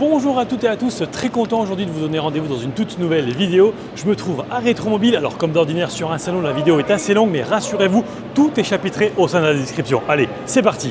Bonjour à toutes et à tous, très content aujourd'hui de vous donner rendez-vous dans une toute nouvelle vidéo. Je me trouve à Rétromobile, alors comme d'ordinaire sur un salon, la vidéo est assez longue, mais rassurez-vous, tout est chapitré au sein de la description. Allez, c'est parti!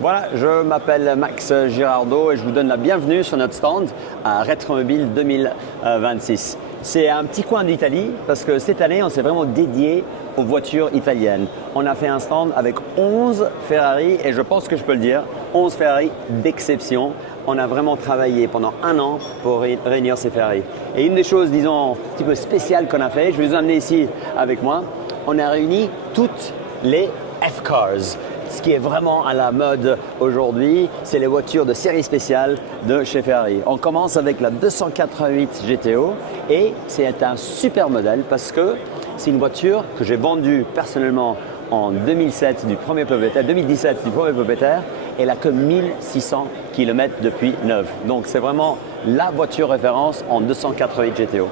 Voilà, je m'appelle Max Girardot et je vous donne la bienvenue sur notre stand à Rétromobile 2026. C'est un petit coin d'Italie parce que cette année, on s'est vraiment dédié aux voitures italiennes. On a fait un stand avec 11 Ferrari et je pense que je peux le dire, 11 Ferrari d'exception. On a vraiment travaillé pendant un an pour réunir ces Ferrari. Et une des choses, disons, un petit peu spéciales qu'on a fait, je vais vous emmener ici avec moi, on a réuni toutes les F-Cars. Ce qui est vraiment à la mode aujourd'hui, c'est les voitures de série spéciale de chez Ferrari. On commence avec la 288 GTO et c'est un super modèle parce que c'est une voiture que j'ai vendue personnellement en 2017 du premier propriétaire. Elle n'a que 1600 km depuis neuf. Donc c'est vraiment la voiture référence en 288 GTO.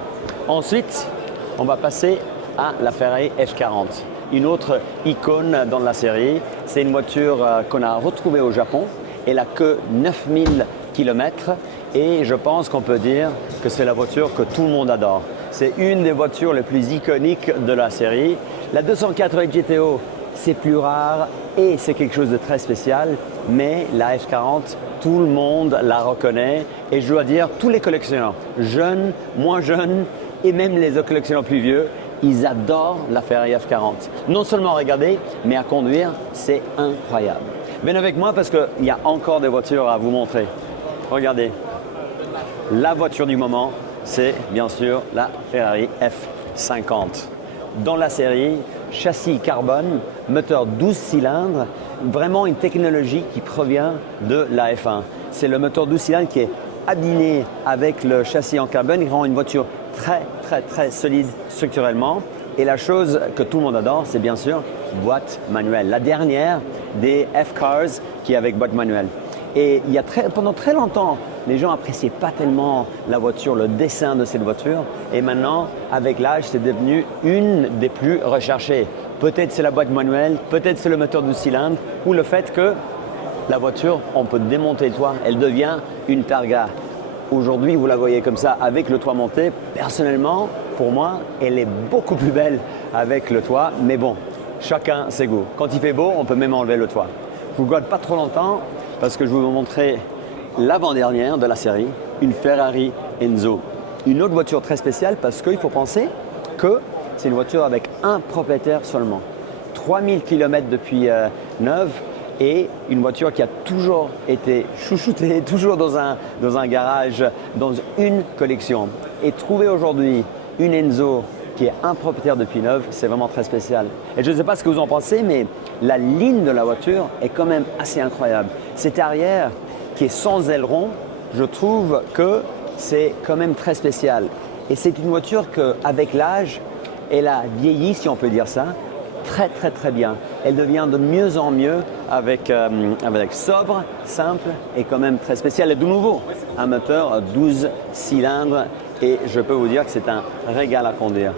Ensuite, on va passer à la Ferrari F40. Une autre icône dans la série, c'est une voiture qu'on a retrouvée au Japon. Elle n'a que 9000 km et je pense qu'on peut dire que c'est la voiture que tout le monde adore. C'est une des voitures les plus iconiques de la série. La 288 GTO, c'est plus rare et c'est quelque chose de très spécial, mais la F40, tout le monde la reconnaît et je dois dire, tous les collectionneurs, jeunes, moins jeunes et même les collectionneurs plus vieux, ils adorent la Ferrari F40. Non seulement à regarder, mais à conduire, c'est incroyable. Venez avec moi parce qu'il y a encore des voitures à vous montrer. Regardez, la voiture du moment, c'est bien sûr la Ferrari F50. Dans la série, châssis carbone, moteur 12 cylindres, vraiment une technologie qui provient de la F1. C'est le moteur 12 cylindres qui est abîmé avec le châssis en carbone, qui rend une voiture très solide structurellement. Et la chose que tout le monde adore, c'est bien sûr boîte manuelle. La dernière des F-Cars qui est avec boîte manuelle. Et pendant très longtemps, les gens n'appréciaient pas tellement la voiture, le dessin de cette voiture. Et maintenant, avec l'âge, c'est devenu une des plus recherchées. Peut-être c'est la boîte manuelle, peut-être c'est le moteur 12 cylindres ou le fait que la voiture, on peut démonter le toit, elle devient une targa. Aujourd'hui, vous la voyez comme ça avec le toit monté. Personnellement, pour moi, elle est beaucoup plus belle avec le toit. Mais bon, chacun ses goûts. Quand il fait beau, on peut même enlever le toit. Je ne vous garde pas trop longtemps parce que je vais vous montrer l'avant-dernière de la série, une Ferrari Enzo. Une autre voiture très spéciale parce qu'il faut penser que c'est une voiture avec un propriétaire seulement. 3000 km depuis neuve. Et une voiture qui a toujours été chouchoutée, toujours dans un garage, dans une collection. Et trouver aujourd'hui une Enzo qui est un propriétaire depuis neuf, c'est vraiment très spécial. Et je ne sais pas ce que vous en pensez, mais la ligne de la voiture est quand même assez incroyable. Cette arrière qui est sans aileron, je trouve que c'est quand même très spécial. Et c'est une voiture qu'avec l'âge, elle a vieilli, si on peut dire ça, très bien. Elle devient de mieux en mieux avec sobre, simple et quand même très spécial. Et de nouveau, un moteur 12 cylindres et je peux vous dire que c'est un régal à conduire.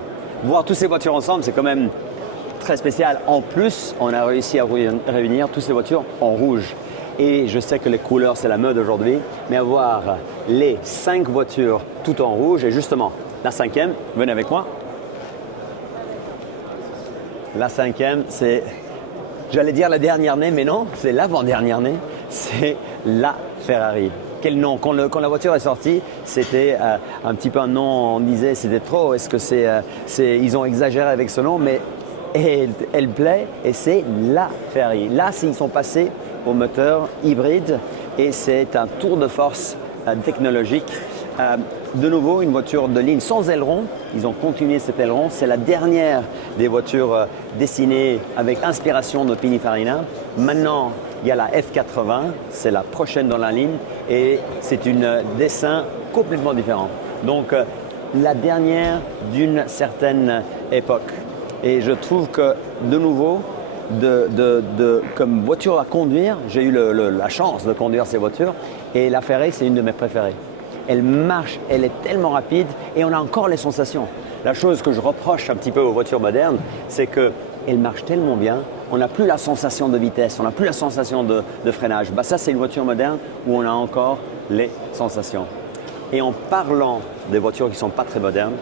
Voir toutes ces voitures ensemble, c'est quand même très spécial. En plus, on a réussi à réunir toutes ces voitures en rouge. Et je sais que les couleurs, c'est la mode aujourd'hui, mais avoir les 5 voitures toutes en rouge et justement, la cinquième, venez avec moi. La cinquième, c'est, j'allais dire la dernière née, mais non, c'est l'avant-dernière née, c'est la Ferrari. Quel nom? Quand la voiture est sortie, c'était un petit peu un nom, on disait c'était trop, est-ce que ils ont exagéré avec ce nom, mais elle plaît et c'est la Ferrari. Là, ils sont passés au moteur hybride et c'est un tour de force technologique. De nouveau, une voiture de ligne sans aileron. Ils ont continué cet aileron. C'est la dernière des voitures dessinées avec inspiration de Pininfarina. Maintenant, il y a la F80. C'est la prochaine dans la ligne et c'est un dessin complètement différent. Donc, la dernière d'une certaine époque. Et je trouve que, de nouveau, comme voiture à conduire, j'ai eu la chance de conduire ces voitures et la Ferrari, c'est une de mes préférées. Elle marche, elle est tellement rapide et on a encore les sensations. La chose que je reproche un petit peu aux voitures modernes, c'est que elle marche tellement bien, on n'a plus la sensation de vitesse, on n'a plus la sensation de freinage. Ça, c'est une voiture moderne où on a encore les sensations. Et en parlant des voitures qui ne sont pas très modernes,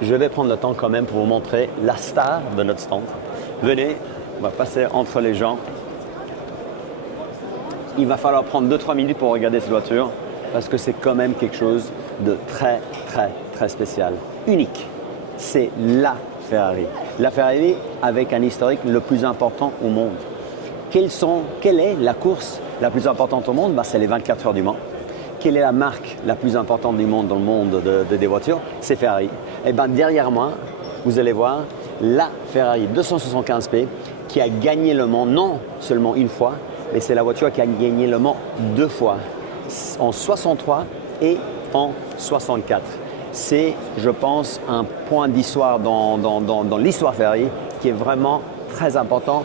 je vais prendre le temps quand même pour vous montrer la star de notre stand. Venez, on va passer entre les gens. Il va falloir prendre 2-3 minutes pour regarder cette voiture parce que c'est quand même quelque chose de très, très, très spécial. Unique. C'est la Ferrari. La Ferrari avec un historique le plus important au monde. Quelle est la course la plus importante au monde? C'est les 24 heures du Mans. Quelle est la marque la plus importante du monde dans le monde des voitures? C'est Ferrari. Et derrière moi, vous allez voir la Ferrari 275p qui a gagné le Mans non seulement une fois, mais c'est la voiture qui a gagné le Mans 2 fois, en 63 et en 64. C'est, je pense, un point d'histoire dans l'histoire Ferrari qui est vraiment très important.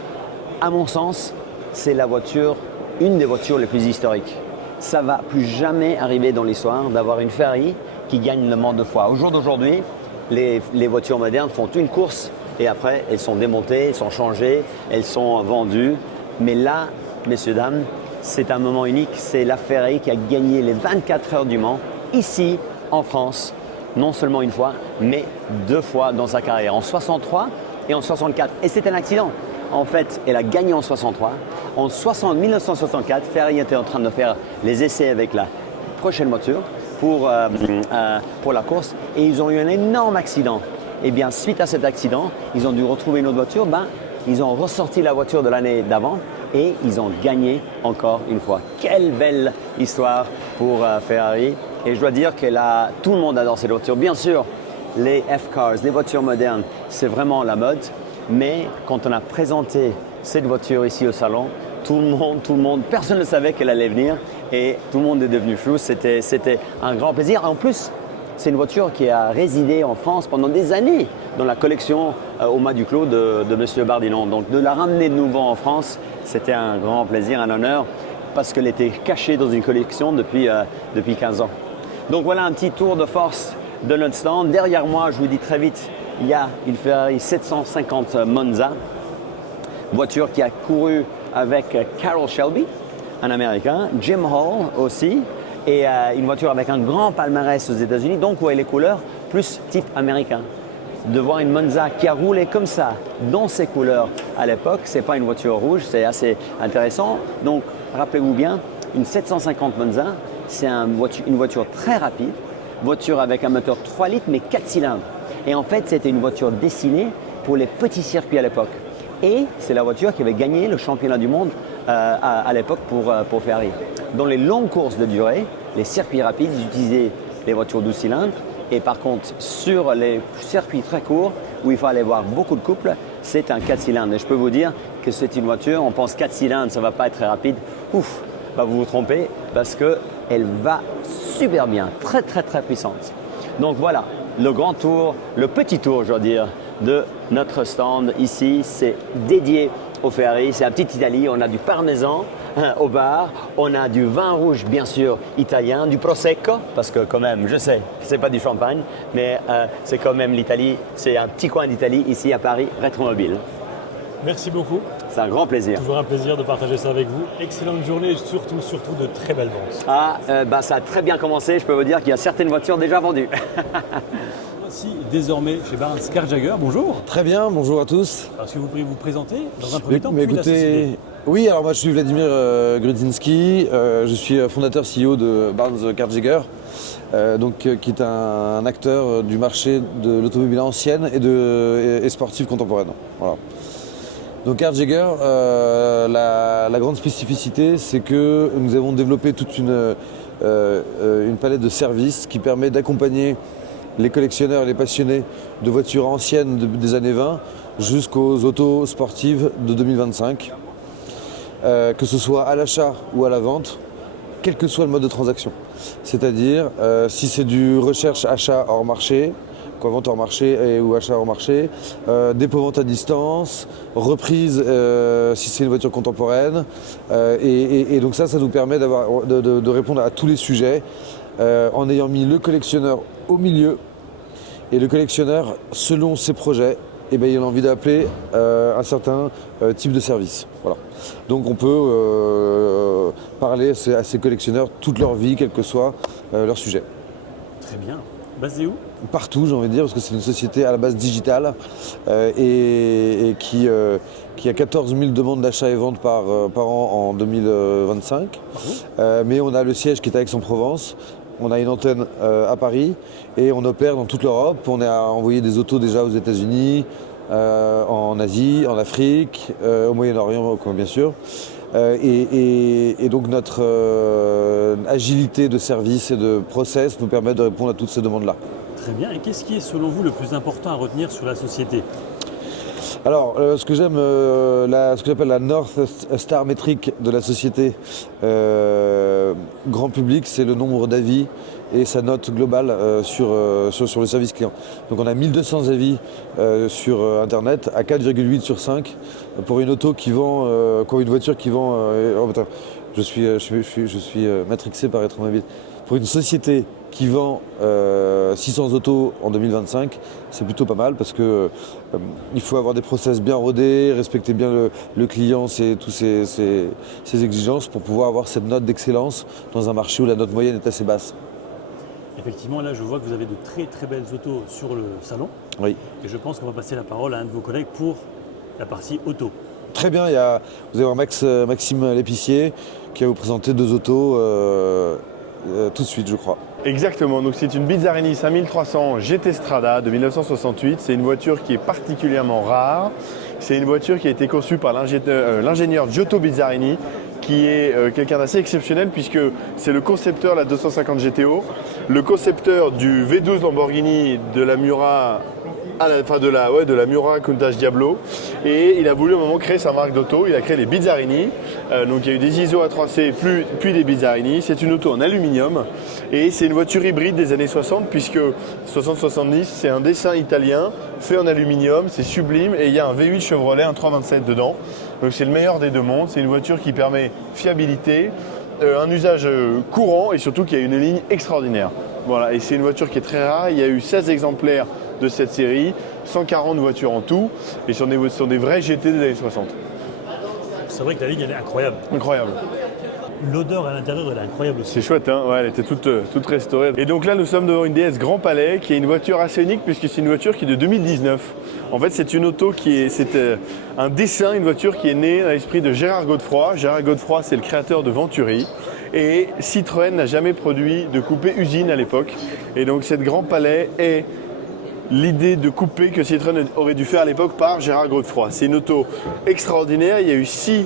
À mon sens, c'est la voiture, une des voitures les plus historiques. Ça ne va plus jamais arriver dans l'histoire d'avoir une Ferrari qui gagne le Mans 2 fois. Au jour d'aujourd'hui, les voitures modernes font une course et après, elles sont démontées, elles sont changées, elles sont vendues. Mais là, messieurs, dames, c'est un moment unique. C'est la Ferrari qui a gagné les 24 heures du Mans, ici, en France, non seulement une fois, mais 2 fois dans sa carrière, en 63 et en 64. Et c'est un accident. En fait, elle a gagné en 63. En 1964, Ferrari était en train de faire les essais avec la prochaine voiture pour la course et ils ont eu un énorme accident. Et bien, suite à cet accident, ils ont dû retrouver une autre voiture. Ils ont ressorti la voiture de l'année d'avant et ils ont gagné encore une fois. Quelle belle histoire pour Ferrari. Et je dois dire que tout le monde adore cette voiture. Bien sûr, les F-Cars, les voitures modernes, c'est vraiment la mode. Mais quand on a présenté cette voiture ici au salon, tout le monde, personne ne savait qu'elle allait venir et tout le monde est devenu fou. C'était un grand plaisir. En plus, c'est une voiture qui a résidé en France pendant des années dans la collection au Mas du Clos de M. Bardillon. Donc de la ramener de nouveau en France, c'était un grand plaisir, un honneur, parce qu'elle était cachée dans une collection depuis 15 ans. Donc voilà un petit tour de force de notre stand. Derrière moi, je vous dis très vite, il y a une Ferrari 750 Monza, voiture qui a couru avec Carroll Shelby, un Américain, Jim Hall aussi, et une voiture avec un grand palmarès aux États-Unis, donc vous voyez les couleurs plus type américain. De voir une Monza qui a roulé comme ça, dans ces couleurs à l'époque, ce n'est pas une voiture rouge, c'est assez intéressant. Donc rappelez-vous bien, une 750 Monza, c'est une voiture très rapide, voiture avec un moteur 3 litres mais 4 cylindres. Et en fait, c'était une voiture destinée pour les petits circuits à l'époque. Et c'est la voiture qui avait gagné le championnat du monde à l'époque pour Ferrari. Dans les longues courses de durée, les circuits rapides, ils utilisaient les voitures 12 cylindres. Et par contre, sur les circuits très courts, où il faut aller voir beaucoup de couples, c'est un 4 cylindres. Et je peux vous dire que c'est une voiture, on pense 4 cylindres, ça ne va pas être très rapide. Ouf, vous vous trompez parce qu'elle va super bien, très très très puissante. Donc voilà, le grand tour, le petit tour, je veux dire, de notre stand ici. C'est dédié au Ferrari, c'est un petit Italie. On a du parmesan au bar, on a du vin rouge bien sûr italien, du prosecco, parce que quand même, je sais, c'est pas du champagne, mais c'est quand même l'Italie, c'est un petit coin d'Italie ici à Paris, Rétromobile. Merci beaucoup. C'est un grand plaisir. Toujours un plaisir de partager ça avec vous. Excellente journée et surtout de très belles ventes. Ça a très bien commencé. Je peux vous dire qu'il y a certaines voitures déjà vendues. Voici désormais chez Barnes Car Jagger. Bonjour. Très bien, bonjour à tous. Est-ce que vous pourriez vous présenter dans un premier temps Mais puis la société? Oui, alors moi je suis Vladimir Grudzinski, je suis fondateur CEO de Barnes Car Jagger, qui est un acteur du marché de l'automobile ancienne et sportive contemporaine. Voilà. Donc Car Jagger, la grande spécificité, c'est que nous avons développé toute une palette de services qui permet d'accompagner les collectionneurs et les passionnés de voitures anciennes des années 20 jusqu'aux autos sportives de 2025, que ce soit à l'achat ou à la vente, quel que soit le mode de transaction. C'est-à-dire si c'est du recherche-achat hors marché, vente hors marché ou achat hors marché, dépôt-vente à distance, reprise si c'est une voiture contemporaine. Et donc ça nous permet de répondre à tous les sujets en ayant mis le collectionneur au milieu et le collectionneur, selon ses projets, eh ben, il a envie d'appeler un certain type de service. Voilà. Donc on peut parler à ces collectionneurs toute leur vie, quel que soit leur sujet. Très bien. Basé où? Partout, j'ai envie de dire, parce que c'est une société à la base digitale et qui a 14 000 demandes d'achat et vente par an en 2025. Mais on a le siège qui est à Aix-en-Provence, on a une antenne à Paris et on opère dans toute l'Europe. On a envoyé des autos déjà aux États-Unis, en Asie, en Afrique, au Moyen-Orient bien sûr. Et donc notre agilité de service et de process nous permet de répondre à toutes ces demandes-là. Très bien. Et qu'est-ce qui est selon vous le plus important à retenir sur la société? Alors, ce que j'aime, ce que j'appelle la North Star métrique de la société grand public, c'est le nombre d'avis et sa note globale sur le service client. Donc on a 1200 avis sur Internet à 4,8 sur 5 pour une auto qui vend, une voiture qui vend... je suis matrixé par Retromobile. Pour une société qui vend 600 autos en 2025, c'est plutôt pas mal parce que il faut avoir des process bien rodés, respecter bien le client, toutes ses exigences pour pouvoir avoir cette note d'excellence dans un marché où la note moyenne est assez basse. Effectivement, là je vois que vous avez de très très belles autos sur le salon. Oui. Et je pense qu'on va passer la parole à un de vos collègues pour la partie auto. Très bien, vous allez voir Maxime Lépicier qui va vous présenter deux autos tout de suite, je crois. Exactement, donc c'est une Bizzarini 5300 GT Strada de 1968. C'est une voiture qui est particulièrement rare. C'est une voiture qui a été conçue par l'ingénieur Giotto Bizzarini, qui est quelqu'un d'assez exceptionnel puisque c'est le concepteur de la 250 GTO, le concepteur du V12 Lamborghini de la Miura, de la Miura Countach Diablo, et il a voulu à un moment créer sa marque d'auto. Il a créé les Bizzarini, donc il y a eu des ISO A3C puis des Bizzarini. C'est une auto en aluminium et c'est une voiture hybride des années 60 puisque 60-70 c'est un dessin italien fait en aluminium, c'est sublime, et il y a un V8 Chevrolet, un 327 dedans. Donc c'est le meilleur des deux mondes. C'est une voiture qui permet fiabilité, un usage courant et surtout qui a une ligne extraordinaire. Voilà, et c'est une voiture qui est très rare. Il y a eu 16 exemplaires de cette série, 140 voitures en tout, et sur des vrais GT des années 60. C'est vrai que la ligne elle est incroyable. Incroyable. L'odeur à l'intérieur elle est incroyable aussi. C'est chouette, hein, ouais, elle était toute restaurée. Et donc là, nous sommes devant une DS Grand Palais, qui est une voiture assez unique puisque c'est une voiture qui est de 2019. En fait, c'est une auto c'est un dessin, une voiture qui est née dans l'esprit de Gérard Godefroy. Gérard Godefroy, c'est le créateur de Venturi. Et Citroën n'a jamais produit de coupé usine à l'époque. Et donc cette Grand Palais est l'idée de coupé que Citroën aurait dû faire à l'époque par Gérard Godefroy. C'est une auto extraordinaire. Il y a eu 6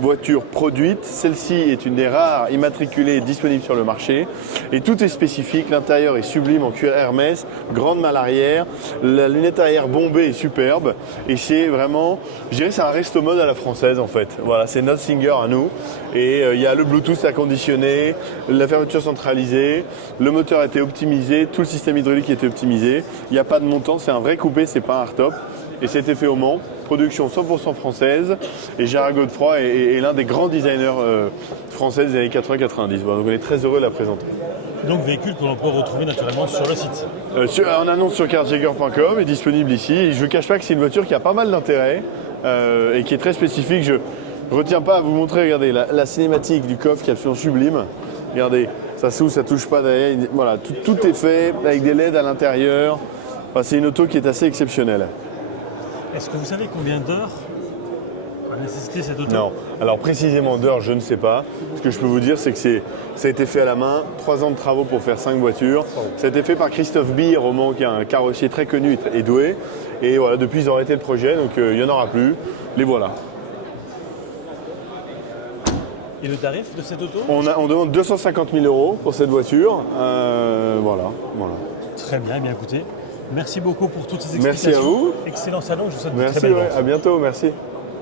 voiture produite. Celle-ci est une des rares immatriculées disponibles sur le marché. Et tout est spécifique. L'intérieur est sublime en cuir Hermès, grande malle arrière. La lunette arrière bombée est superbe. Et c'est vraiment, je dirais, c'est un resto mode à la française en fait. Voilà, c'est notre Singer à nous. Et il y a le Bluetooth à conditionner, la fermeture centralisée, le moteur a été optimisé, tout le système hydraulique a été optimisé. Il n'y a pas de montant, c'est un vrai coupé, c'est pas un hardtop. Et c'était fait au Mans, production 100% française. Et Gérard Godefroy est l'un des grands designers français des années 80-90. Voilà, donc on est très heureux de la présenter. Donc véhicule que l'on peut retrouver naturellement sur le site. On annonce sur carjagger.com, est disponible ici. Et je ne vous cache pas que c'est une voiture qui a pas mal d'intérêt et qui est très spécifique. Je ne retiens pas à vous montrer, regardez, la cinématique du coffre qui est absolument sublime. Regardez, ça s'ouvre, ça ne touche pas derrière. Voilà, tout est fait avec des LED à l'intérieur. Enfin, c'est une auto qui est assez exceptionnelle. Est-ce que vous savez combien d'heures a nécessité cette auto? Non. Alors précisément d'heures, je ne sais pas. Ce que je peux vous dire, c'est que ça a été fait à la main, 3 ans de travaux pour faire 5 voitures. Ça a été fait par Christophe Beer, au Mans, qui est un carrossier très connu et doué. Et voilà, depuis ils ont arrêté le projet, donc il n'y en aura plus. Les voilà. Et le tarif de cette auto? On demande 250 000 € pour cette voiture. Voilà. Très bien, bien écoutez. Merci beaucoup pour toutes ces explications. Merci à vous. Excellent salon, je vous souhaite de Merci, très belles ventes. à bientôt, merci.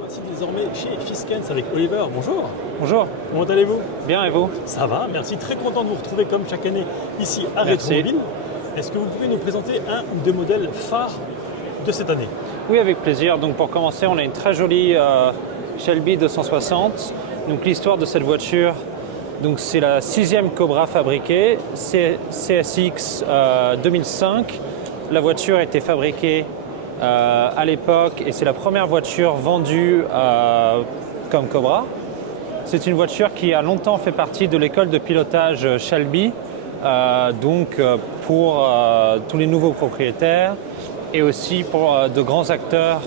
Voici désormais chez Fiskens avec Oliver. Bonjour. Bonjour. Comment allez-vous? Bien, et vous? Ça va, merci. Très content de vous retrouver comme chaque année ici à Retromobile. Est-ce que vous pouvez nous présenter un ou deux modèles phares de cette année? Oui, avec plaisir. Donc pour commencer, on a une très jolie Shelby 260. Donc l'histoire de cette voiture, donc c'est la 6e Cobra fabriquée, CSX 2005. La voiture a été fabriquée à l'époque et c'est la première voiture vendue comme Cobra. C'est une voiture qui a longtemps fait partie de l'école de pilotage Shelby, pour tous les nouveaux propriétaires et aussi pour de grands acteurs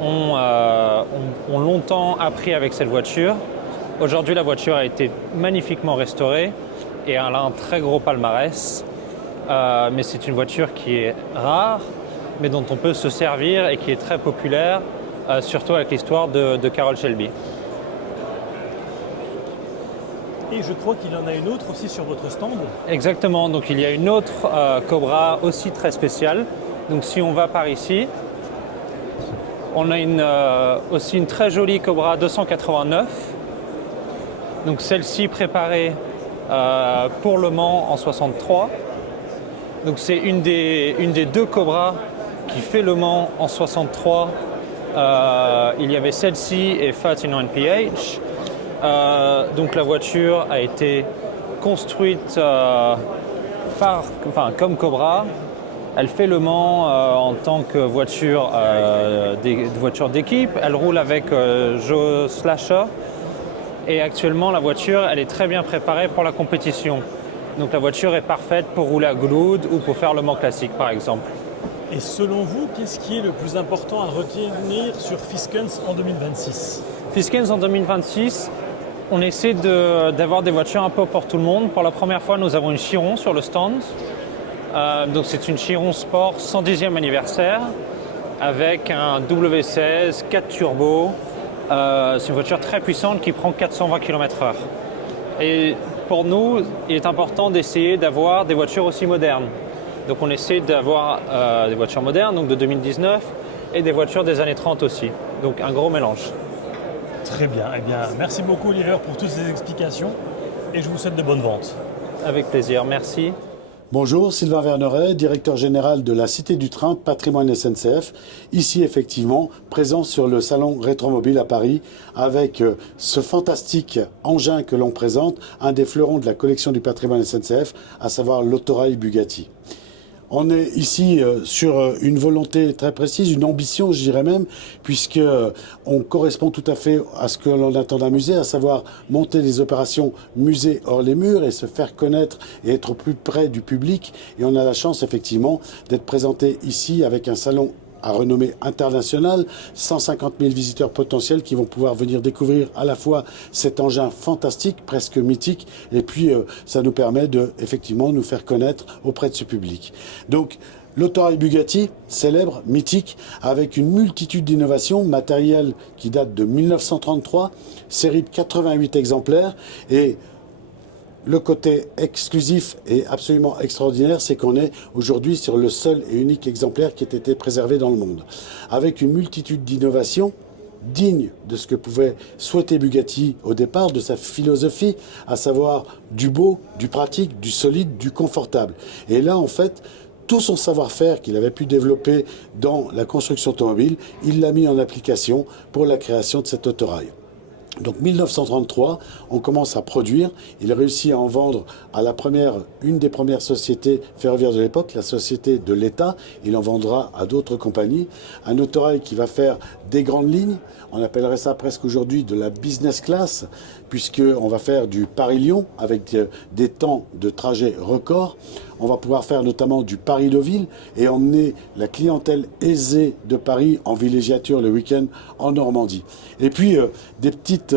ont longtemps appris avec cette voiture. Aujourd'hui, la voiture a été magnifiquement restaurée et elle a un très gros palmarès. Mais c'est une voiture qui est rare, mais dont on peut se servir et qui est très populaire, surtout avec l'histoire de Carroll Shelby. Et je crois qu'il y en a une autre aussi sur votre stand. Exactement, donc il y a une autre Cobra aussi très spéciale. Donc si on va par ici, on a aussi une très jolie Cobra 289. Donc celle-ci préparée pour Le Mans en 63. Donc c'est une des deux Cobras qui fait Le Mans en 63. Il y avait celle-ci et 39PH. Donc la voiture a été construite comme Cobra. Elle fait Le Mans en tant que voiture d'équipe. Elle roule avec Joe Slasher. Et actuellement, la voiture, elle est très bien préparée pour la compétition. Donc la voiture est parfaite pour rouler à Goul'Oud ou pour faire Le Mans classique, par exemple. Et selon vous, qu'est-ce qui est le plus important à retenir sur Fiskens en 2026 ? Fiskens en 2026, on essaie d'avoir des voitures un peu pour tout le monde. Pour la première fois, nous avons une Chiron sur le stand. Donc c'est une Chiron Sport 110e anniversaire avec un W16, 4 turbos. C'est une voiture très puissante qui prend 420 km/h. Et pour nous, il est important d'essayer d'avoir des voitures aussi modernes. Donc on essaie d'avoir des voitures modernes, donc de 2019, et des voitures des années 30 aussi. Donc un gros mélange. Très bien. Eh bien, merci beaucoup Oliver pour toutes ces explications et je vous souhaite de bonnes ventes. Avec plaisir, merci. Bonjour, Sylvain Verneret, directeur général de la Cité du Train Patrimoine SNCF. Ici, effectivement, présent sur le salon Rétromobile à Paris avec ce fantastique engin que l'on présente, un des fleurons de la collection du patrimoine SNCF, à savoir l'autorail Bugatti. On est ici sur une volonté très précise, une ambition, je dirais même, puisque on correspond tout à fait à ce que l'on attend d'un musée, à savoir monter des opérations musée hors les murs et se faire connaître et être plus près du public. Et on a la chance, effectivement, d'être présenté ici avec un salon à renommée internationale, 150 000 visiteurs potentiels qui vont pouvoir venir découvrir à la fois cet engin fantastique, presque mythique, et puis ça nous permet de, effectivement, nous faire connaître auprès de ce public. Donc, l'autorail Bugatti, célèbre, mythique, avec une multitude d'innovations, matériel qui date de 1933, série de 88 exemplaires, et le côté exclusif et absolument extraordinaire, c'est qu'on est aujourd'hui sur le seul et unique exemplaire qui ait été préservé dans le monde. Avec une multitude d'innovations dignes de ce que pouvait souhaiter Bugatti au départ, de sa philosophie, à savoir du beau, du pratique, du solide, du confortable. Et là, en fait, tout son savoir-faire qu'il avait pu développer dans la construction automobile, il l'a mis en application pour la création de cet autorail. Donc 1933, on commence à produire. Il réussit à en vendre à une des premières sociétés ferroviaires de l'époque, la Société de l'État. Il en vendra à d'autres compagnies. Un autorail qui va faire des grandes lignes. On appellerait ça presque aujourd'hui de la business class, puisqu'on va faire du Paris-Lyon avec des temps de trajet records. On va pouvoir faire notamment du Paris-Deauville et emmener la clientèle aisée de Paris en villégiature le week-end en Normandie. Et puis des petites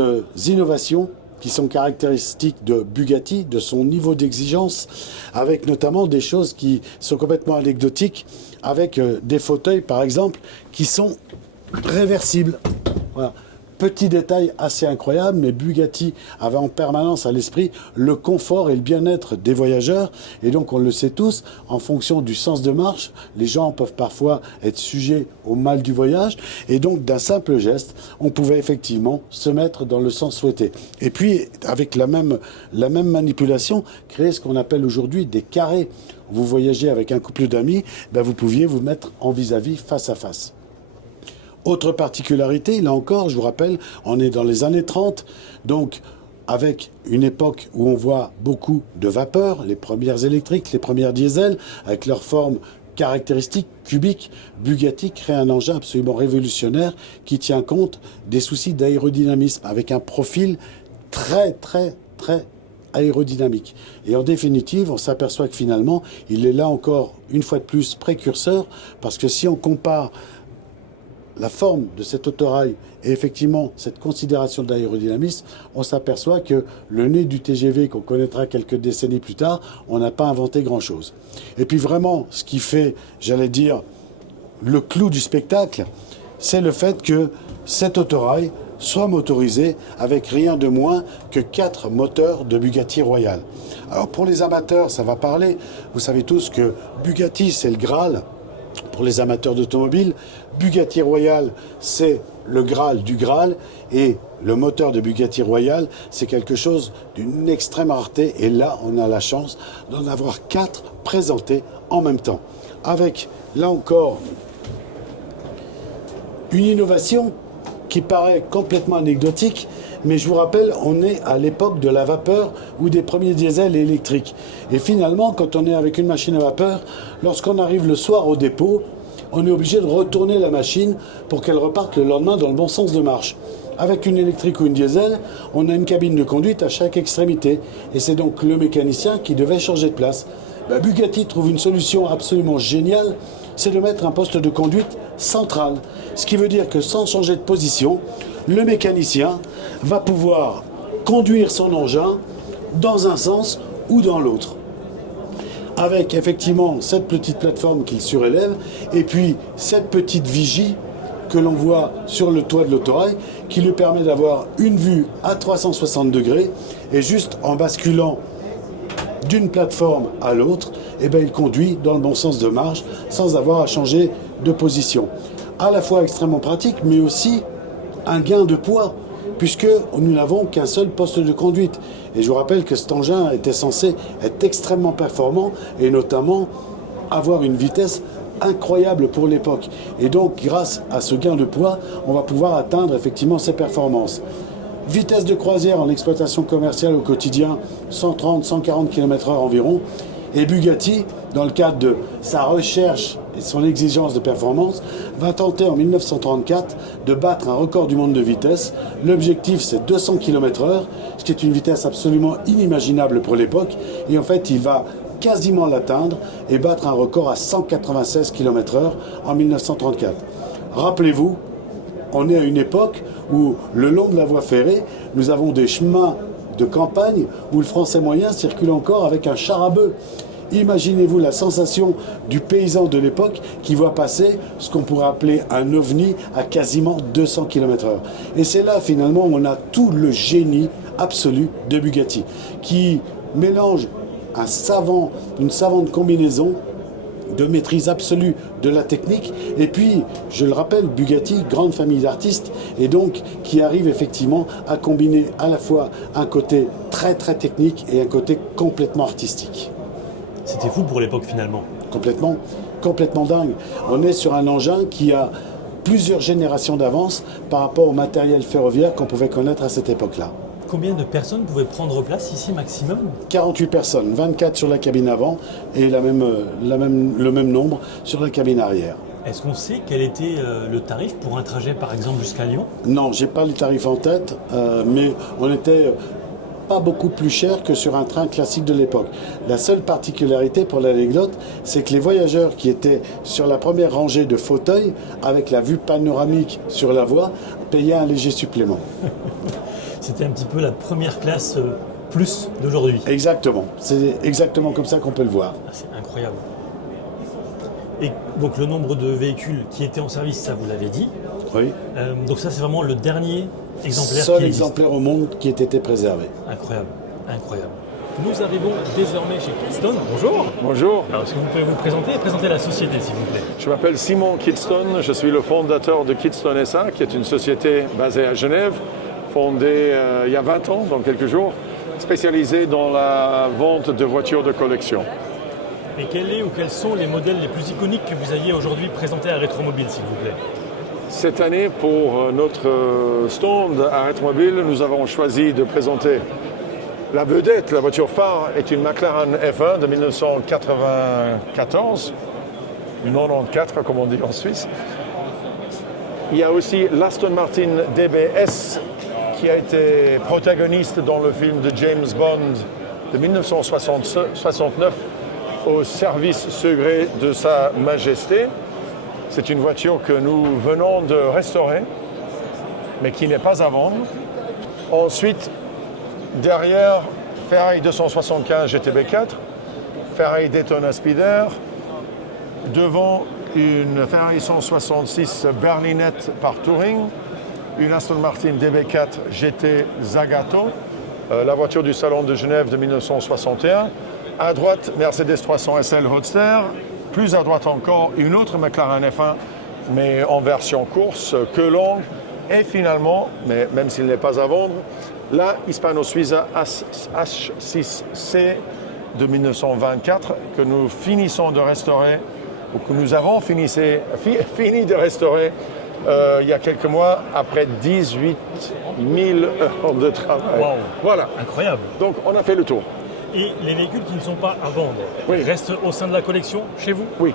innovations qui sont caractéristiques de Bugatti, de son niveau d'exigence, avec notamment des choses qui sont complètement anecdotiques, avec des fauteuils par exemple qui sont réversibles. Voilà. Petit détail assez incroyable, mais Bugatti avait en permanence à l'esprit le confort et le bien-être des voyageurs. Et donc, on le sait tous, en fonction du sens de marche, les gens peuvent parfois être sujets au mal du voyage. Et donc, d'un simple geste, on pouvait effectivement se mettre dans le sens souhaité. Et puis, avec la même manipulation, créer ce qu'on appelle aujourd'hui des carrés. Vous voyagez avec un couple d'amis, vous pouviez vous mettre en vis-à-vis, face à face. Autre particularité, là encore, je vous rappelle, on est dans les années 30, donc avec une époque où on voit beaucoup de vapeurs, les premières électriques, les premières diesels, avec leur forme caractéristique cubique, Bugatti crée un engin absolument révolutionnaire qui tient compte des soucis d'aérodynamisme avec un profil très aérodynamique. Et en définitive, on s'aperçoit que finalement, il est là encore une fois de plus précurseur, parce que si on compare la forme de cet autorail et effectivement cette considération de l'aérodynamisme, on s'aperçoit que le nez du TGV qu'on connaîtra quelques décennies plus tard, on n'a pas inventé grand-chose. Et puis vraiment, ce qui fait, j'allais dire, le clou du spectacle, c'est le fait que cet autorail soit motorisé avec rien de moins que 4 moteurs de Bugatti Royal. Alors pour les amateurs, ça va parler. Vous savez tous que Bugatti, c'est le Graal. Pour les amateurs d'automobile, Bugatti Royal, c'est le Graal du Graal, et le moteur de Bugatti Royal, c'est quelque chose d'une extrême rareté, et là, on a la chance d'en avoir 4 présentés en même temps. Avec, là encore, une innovation qui paraît complètement anecdotique, mais je vous rappelle, on est à l'époque de la vapeur ou des premiers diesels électriques. Et finalement, quand on est avec une machine à vapeur, lorsqu'on arrive le soir au dépôt, on est obligé de retourner la machine pour qu'elle reparte le lendemain dans le bon sens de marche. Avec une électrique ou une diesel, on a une cabine de conduite à chaque extrémité. Et c'est donc le mécanicien qui devait changer de place. Bugatti trouve une solution absolument géniale, c'est de mettre un poste de conduite central. Ce qui veut dire que sans changer de position, le mécanicien va pouvoir conduire son engin dans un sens ou dans l'autre. Avec effectivement cette petite plateforme qu'il surélève et puis cette petite vigie que l'on voit sur le toit de l'autorail qui lui permet d'avoir une vue à 360 degrés et juste en basculant d'une plateforme à l'autre, il conduit dans le bon sens de marche sans avoir à changer de position. À la fois extrêmement pratique, mais aussi un gain de poids, puisque nous n'avons qu'un seul poste de conduite. Et je vous rappelle que cet engin était censé être extrêmement performant, et notamment avoir une vitesse incroyable pour l'époque. Et donc, grâce à ce gain de poids, on va pouvoir atteindre effectivement ces performances. Vitesse de croisière en exploitation commerciale au quotidien, 130-140 km/h environ. Et Bugatti, dans le cadre de sa recherche et son exigence de performance, va tenter en 1934 de battre un record du monde de vitesse. L'objectif, c'est 200 km/h, ce qui est une vitesse absolument inimaginable pour l'époque. Et en fait, il va quasiment l'atteindre et battre un record à 196 km/h en 1934. Rappelez-vous, on est à une époque où, le long de la voie ferrée, nous avons des chemins de campagne où le français moyen circule encore avec un char à bœuf. Imaginez-vous la sensation du paysan de l'époque qui voit passer ce qu'on pourrait appeler un ovni à quasiment 200 km/h. Et c'est là finalement où on a tout le génie absolu de Bugatti, qui mélange une savante combinaison de maîtrise absolue de la technique, et puis, je le rappelle, Bugatti, grande famille d'artistes, et donc qui arrive effectivement à combiner à la fois un côté très technique et un côté complètement artistique. C'était fou pour l'époque finalement. Complètement dingue. On est sur un engin qui a plusieurs générations d'avance par rapport au matériel ferroviaire qu'on pouvait connaître à cette époque-là. Combien de personnes pouvaient prendre place ici maximum ? 48 personnes, 24 sur la cabine avant et le même nombre sur la cabine arrière. Est-ce qu'on sait quel était le tarif pour un trajet par exemple jusqu'à Lyon ? Non, j'ai pas les tarifs en tête, mais on était pas beaucoup plus cher que sur un train classique de l'époque. La seule particularité pour l'anecdote, c'est que les voyageurs qui étaient sur la première rangée de fauteuils, avec la vue panoramique sur la voie, payaient un léger supplément. C'était un petit peu la première classe plus d'aujourd'hui. Exactement, c'est exactement comme ça qu'on peut le voir. Ah, c'est incroyable. Et donc le nombre de véhicules qui étaient en service, ça vous l'avez dit. Oui. Donc ça c'est vraiment le dernier exemplaire Seul qui existe. exemplaire au monde qui ait été préservé. Incroyable. Nous arrivons désormais chez Kidston. Bonjour. Bonjour, Alors est-ce que vous pouvez vous présenter et présenter la société s'il vous plaît ? je m'appelle Simon Kidston, je suis le fondateur de Kidston SA, qui est une société basée à Genève, fondée il y a 20 ans, dans quelques jours, spécialisée dans la vente de voitures de collection. Et quels sont les modèles les plus iconiques que vous ayez aujourd'hui présentés à Rétromobile s'il vous plaît ? Cette année, pour notre stand à Rétromobile, nous avons choisi de présenter la vedette, la voiture phare, est une McLaren F1 de 1994. 94, comme on dit en Suisse. Il y a aussi l'Aston Martin DBS qui a été protagoniste dans le film de James Bond de 1969 au service secret de Sa Majesté. C'est une voiture que nous venons de restaurer, mais qui n'est pas à vendre. Ensuite, derrière, Ferrari 275 GTB4, Ferrari Daytona Speeder, devant une Ferrari 166 berlinette par Touring, une Aston Martin DB4 GT Zagato, la voiture du Salon de Genève de 1961. À droite, Mercedes 300 SL Roadster. Plus à droite encore, une autre McLaren F1, mais en version course, que longue. Et finalement, mais même s'il n'est pas à vendre, la Hispano-Suiza H6C de 1924 que nous finissons de restaurer, ou que nous avons fini de restaurer il y a quelques mois, après 18 000 heures de travail. Wow. Voilà. Incroyable. Donc on a fait le tour. Et les véhicules qui ne sont pas à vendre Oui. restent au sein de la collection chez vous? Oui.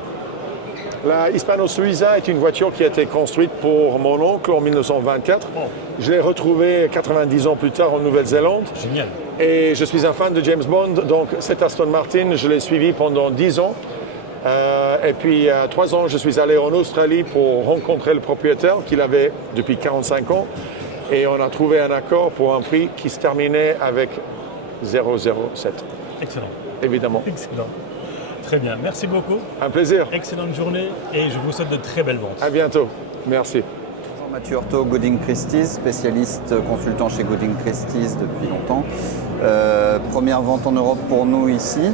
La Hispano-Suiza est une voiture qui a été construite pour mon oncle en 1924. Oh. Je l'ai retrouvée 90 ans plus tard en Nouvelle-Zélande. Génial. Et je suis un fan de James Bond, donc cette Aston Martin, je l'ai suivi pendant 10 ans. Et puis, il y a 3 ans, je suis allé en Australie pour rencontrer le propriétaire qu'il avait depuis 45 ans. Et on a trouvé un accord pour un prix qui se terminait avec 007. Excellent. Évidemment. Excellent. Très bien. Merci beaucoup. Un plaisir. Excellente journée et je vous souhaite de très belles ventes. À bientôt. Merci. Mathieu Hurtaud, Gooding Christie's, spécialiste consultant chez Gooding Christie's depuis longtemps. Première vente en Europe pour nous ici,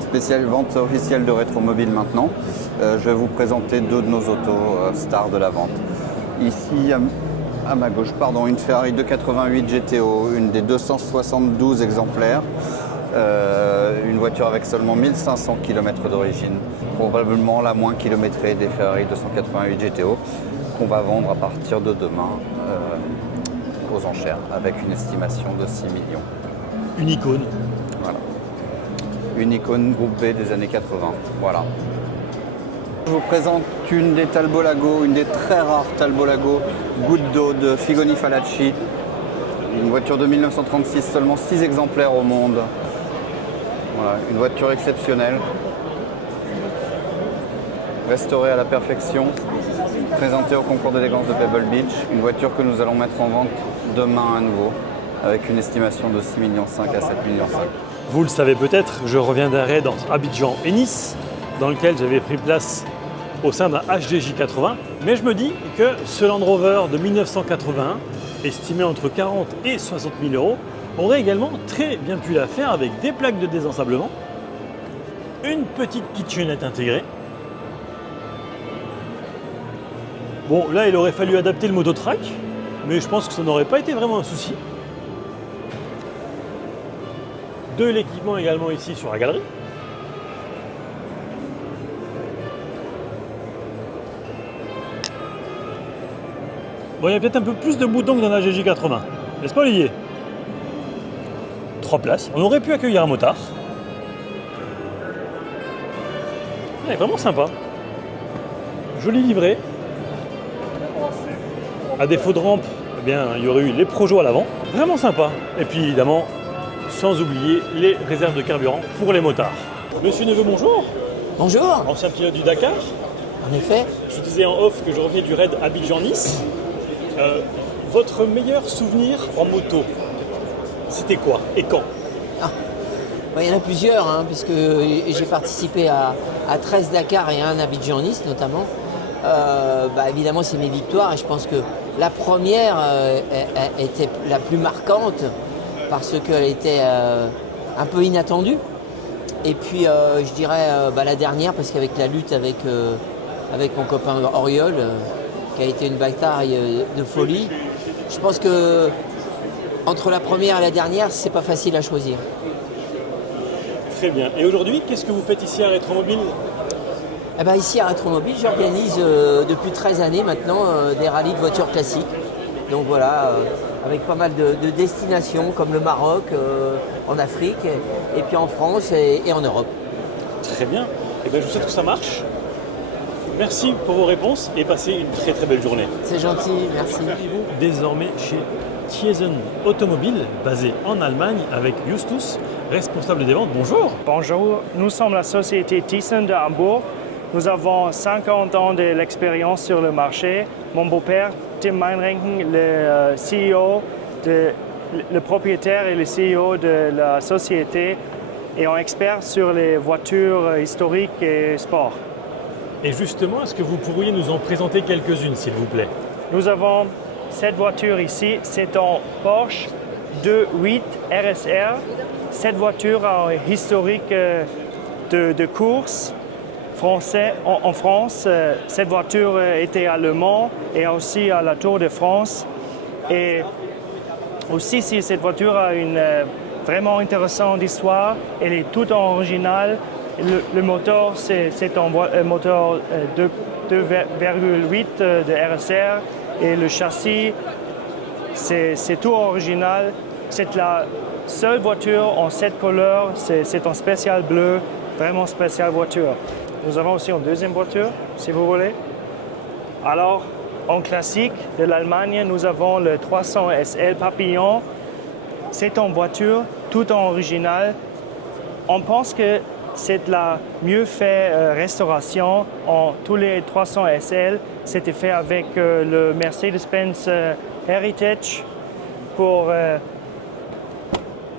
spéciale vente officielle de Rétromobile maintenant. Je vais vous présenter 2 de nos autos stars de la vente. Ici, à ma gauche, une Ferrari 288 GTO, une des 272 exemplaires. Une voiture avec seulement 1500 km d'origine, probablement la moins kilométrée des Ferrari 288 GTO, qu'on va vendre à partir de demain aux enchères, avec une estimation de 6 millions. Une icône. Voilà. Une icône groupe B des années 80. Voilà. Je vous présente une des Talbot Lago, une des très rares Talbot Lago goutte d'eau de Figoni Falacci. Une voiture de 1936, seulement 6 exemplaires au monde. Voilà, une voiture exceptionnelle, restaurée à la perfection, présentée au concours d'élégance de Pebble Beach. Une voiture que nous allons mettre en vente demain à nouveau, avec une estimation de 6,5 millions à 7,5 millions. Vous le savez peut-être, je reviens d'un raid entre Abidjan et Nice, dans lequel j'avais pris place au sein d'un HDJ 80. Mais je me dis que ce Land Rover de 1981, estimé entre 40 et 60 000 euros, aurait également très bien pu la faire avec des plaques de désensablement, une petite kitchenette intégrée. Bon, là, il aurait fallu adapter le mototrack, mais je pense que ça n'aurait pas été vraiment un souci. De l'équipement également ici sur la galerie. Bon, il y a peut-être un peu plus de boutons que dans la GJ80, n'est-ce pas Olivier? 3 places, on aurait pu accueillir un motard. Ouais, vraiment sympa. Joli livré. À défaut de rampe, eh bien, il y aurait eu les Projo à l'avant. Vraiment sympa. Et puis évidemment, sans oublier les réserves de carburant pour les motards. Monsieur Neveu, bonjour. Bonjour. Ancien pilote du Dakar. En effet. Je vous disais en off que je revenais du raid Abidjan-Nice. Votre meilleur souvenir en moto, c'était quoi et quand? Il y en a plusieurs, hein, puisque j'ai participé à 13 Dakar et un Abidjan-Nice notamment. Évidemment, c'est mes victoires et je pense que la première était la plus marquante parce qu'elle était un peu inattendue. Et puis, je dirais la dernière parce qu'avec la lutte avec mon copain Auriol, qui a été une bataille de folie, je pense que entre la première et la dernière, c'est pas facile à choisir. Très bien. Et aujourd'hui, qu'est-ce que vous faites ici à Rétromobile? Ici à Rétromobile, j'organise depuis 13 années maintenant des rallyes de voitures classiques. Donc voilà, avec pas mal de destinations comme le Maroc, en Afrique, et puis en France et en Europe. Très bien. Et bien, je vous souhaite que ça marche. Merci pour vos réponses et passez une très très belle journée. C'est gentil, merci. Désormais chez Thiessen Automobile, basé en Allemagne, avec Justus, responsable des ventes. Bonjour. Bonjour, nous sommes la société Thiessen de Hambourg. Nous avons 50 ans de l'expérience sur le marché. Mon beau-père, Tim Meinrenken, le CEO, le propriétaire et le CEO de la société, est un expert sur les voitures historiques et sport. Et justement, est-ce que vous pourriez nous en présenter quelques-unes, s'il vous plaît? Nous avons cette voiture ici, c'est un Porsche 2.8 RSR. Cette voiture a un historique de course français en France. Cette voiture était à Le Mans et aussi à la Tour de France. Et aussi, si cette voiture a une vraiment intéressante histoire, elle est toute en original. Le moteur, c'est un moteur 2.8 de RSR et le châssis, c'est tout original. C'est la seule voiture en 7 couleurs, c'est un spécial bleu, vraiment spéciale voiture. Nous avons aussi une deuxième voiture, si vous voulez. Alors, en classique de l'Allemagne, nous avons le 300 SL Papillon. C'est une voiture tout en original. On pense que c'est la mieux faite restauration en tous les 300 SL. C'était fait avec le Mercedes-Benz Heritage pour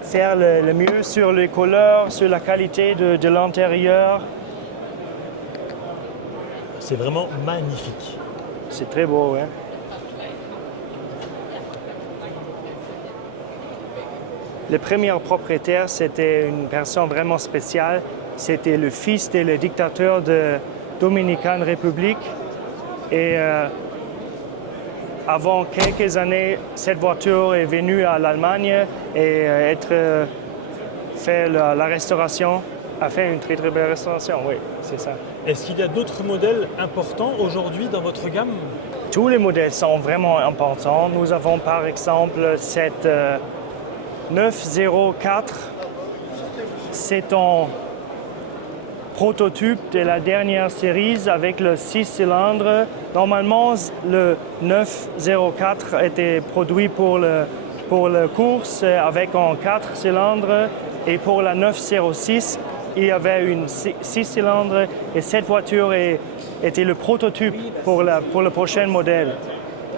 faire le mieux sur les couleurs, sur la qualité de l'intérieur. C'est vraiment magnifique. C'est très beau, hein? Le premier propriétaire, c'était une personne vraiment spéciale. C'était le fils du dictateur de Dominicaine République. Et avant quelques années, cette voiture est venue à l'Allemagne et fait la restauration, a fait une très très belle restauration, oui, c'est ça. Est-ce qu'il y a d'autres modèles importants aujourd'hui dans votre gamme? Tous les modèles sont vraiment importants. Nous avons par exemple cette 904. C'est un prototype de la dernière série avec le 6 cylindres. Normalement, le 904 était produit pour la course avec un 4 cylindres et pour la 906, il y avait une 6 cylindres et cette voiture était le prototype pour le prochain modèle.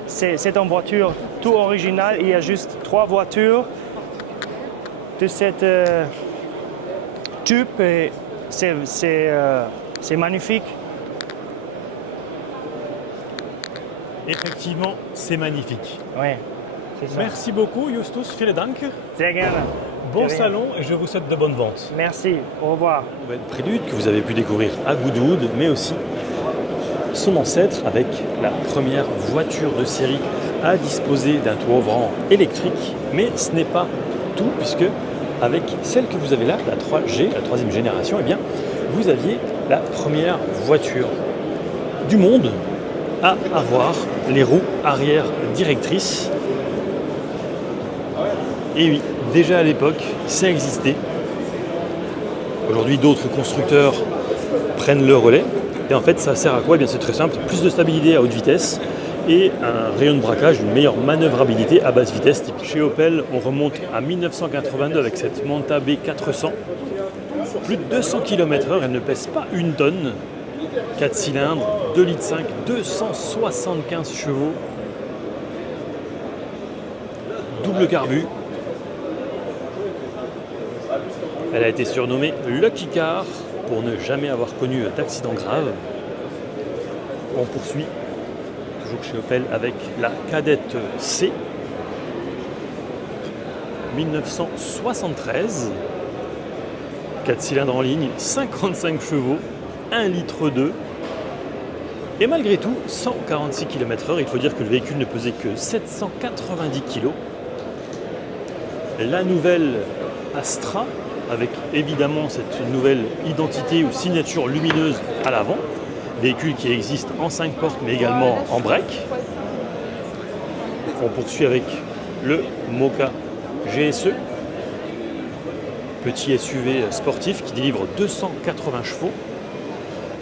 C'est une voiture tout originale. Il y a juste 3 voitures de cette type et c'est magnifique. Effectivement, c'est magnifique. Oui, c'est ça. Merci beaucoup, Justus. Vielen Dank. Sehr gerne. Bon salon et je vous souhaite de bonnes ventes. Merci, au revoir. Nouvelle Prélude que vous avez pu découvrir à Goodwood, mais aussi son ancêtre avec la première voiture de série à disposer d'un toit ouvrant électrique. Mais ce n'est pas tout, puisque avec celle que vous avez là, la 3G, la 3e génération, eh bien, vous aviez la première voiture du monde à avoir les roues arrière directrices. Et oui, déjà à l'époque, ça existait. Aujourd'hui, d'autres constructeurs prennent le relais. Et en fait, ça sert à quoi? Eh bien, c'est très simple, plus de stabilité à haute vitesse et un rayon de braquage, une meilleure manœuvrabilité à basse vitesse. Chez Opel, on remonte à 1982 avec cette Manta B400. Plus de 200 km/h, elle ne pèse pas une tonne. 4 cylindres, 2,5 litres, 275 chevaux. Double carbu. Elle a été surnommée Lucky Car pour ne jamais avoir connu d'accident grave. On poursuit toujours chez Opel avec la Kadett C 1973. 4 cylindres en ligne, 55 chevaux, 1,2 litre. Et malgré tout, 146 km/h. Il faut dire que le véhicule ne pesait que 790 kg. La nouvelle Astra, avec évidemment cette nouvelle identité ou signature lumineuse à l'avant. Véhicule qui existe en 5 portes mais également en break. On poursuit avec le Moka GSE, petit SUV sportif qui délivre 280 chevaux,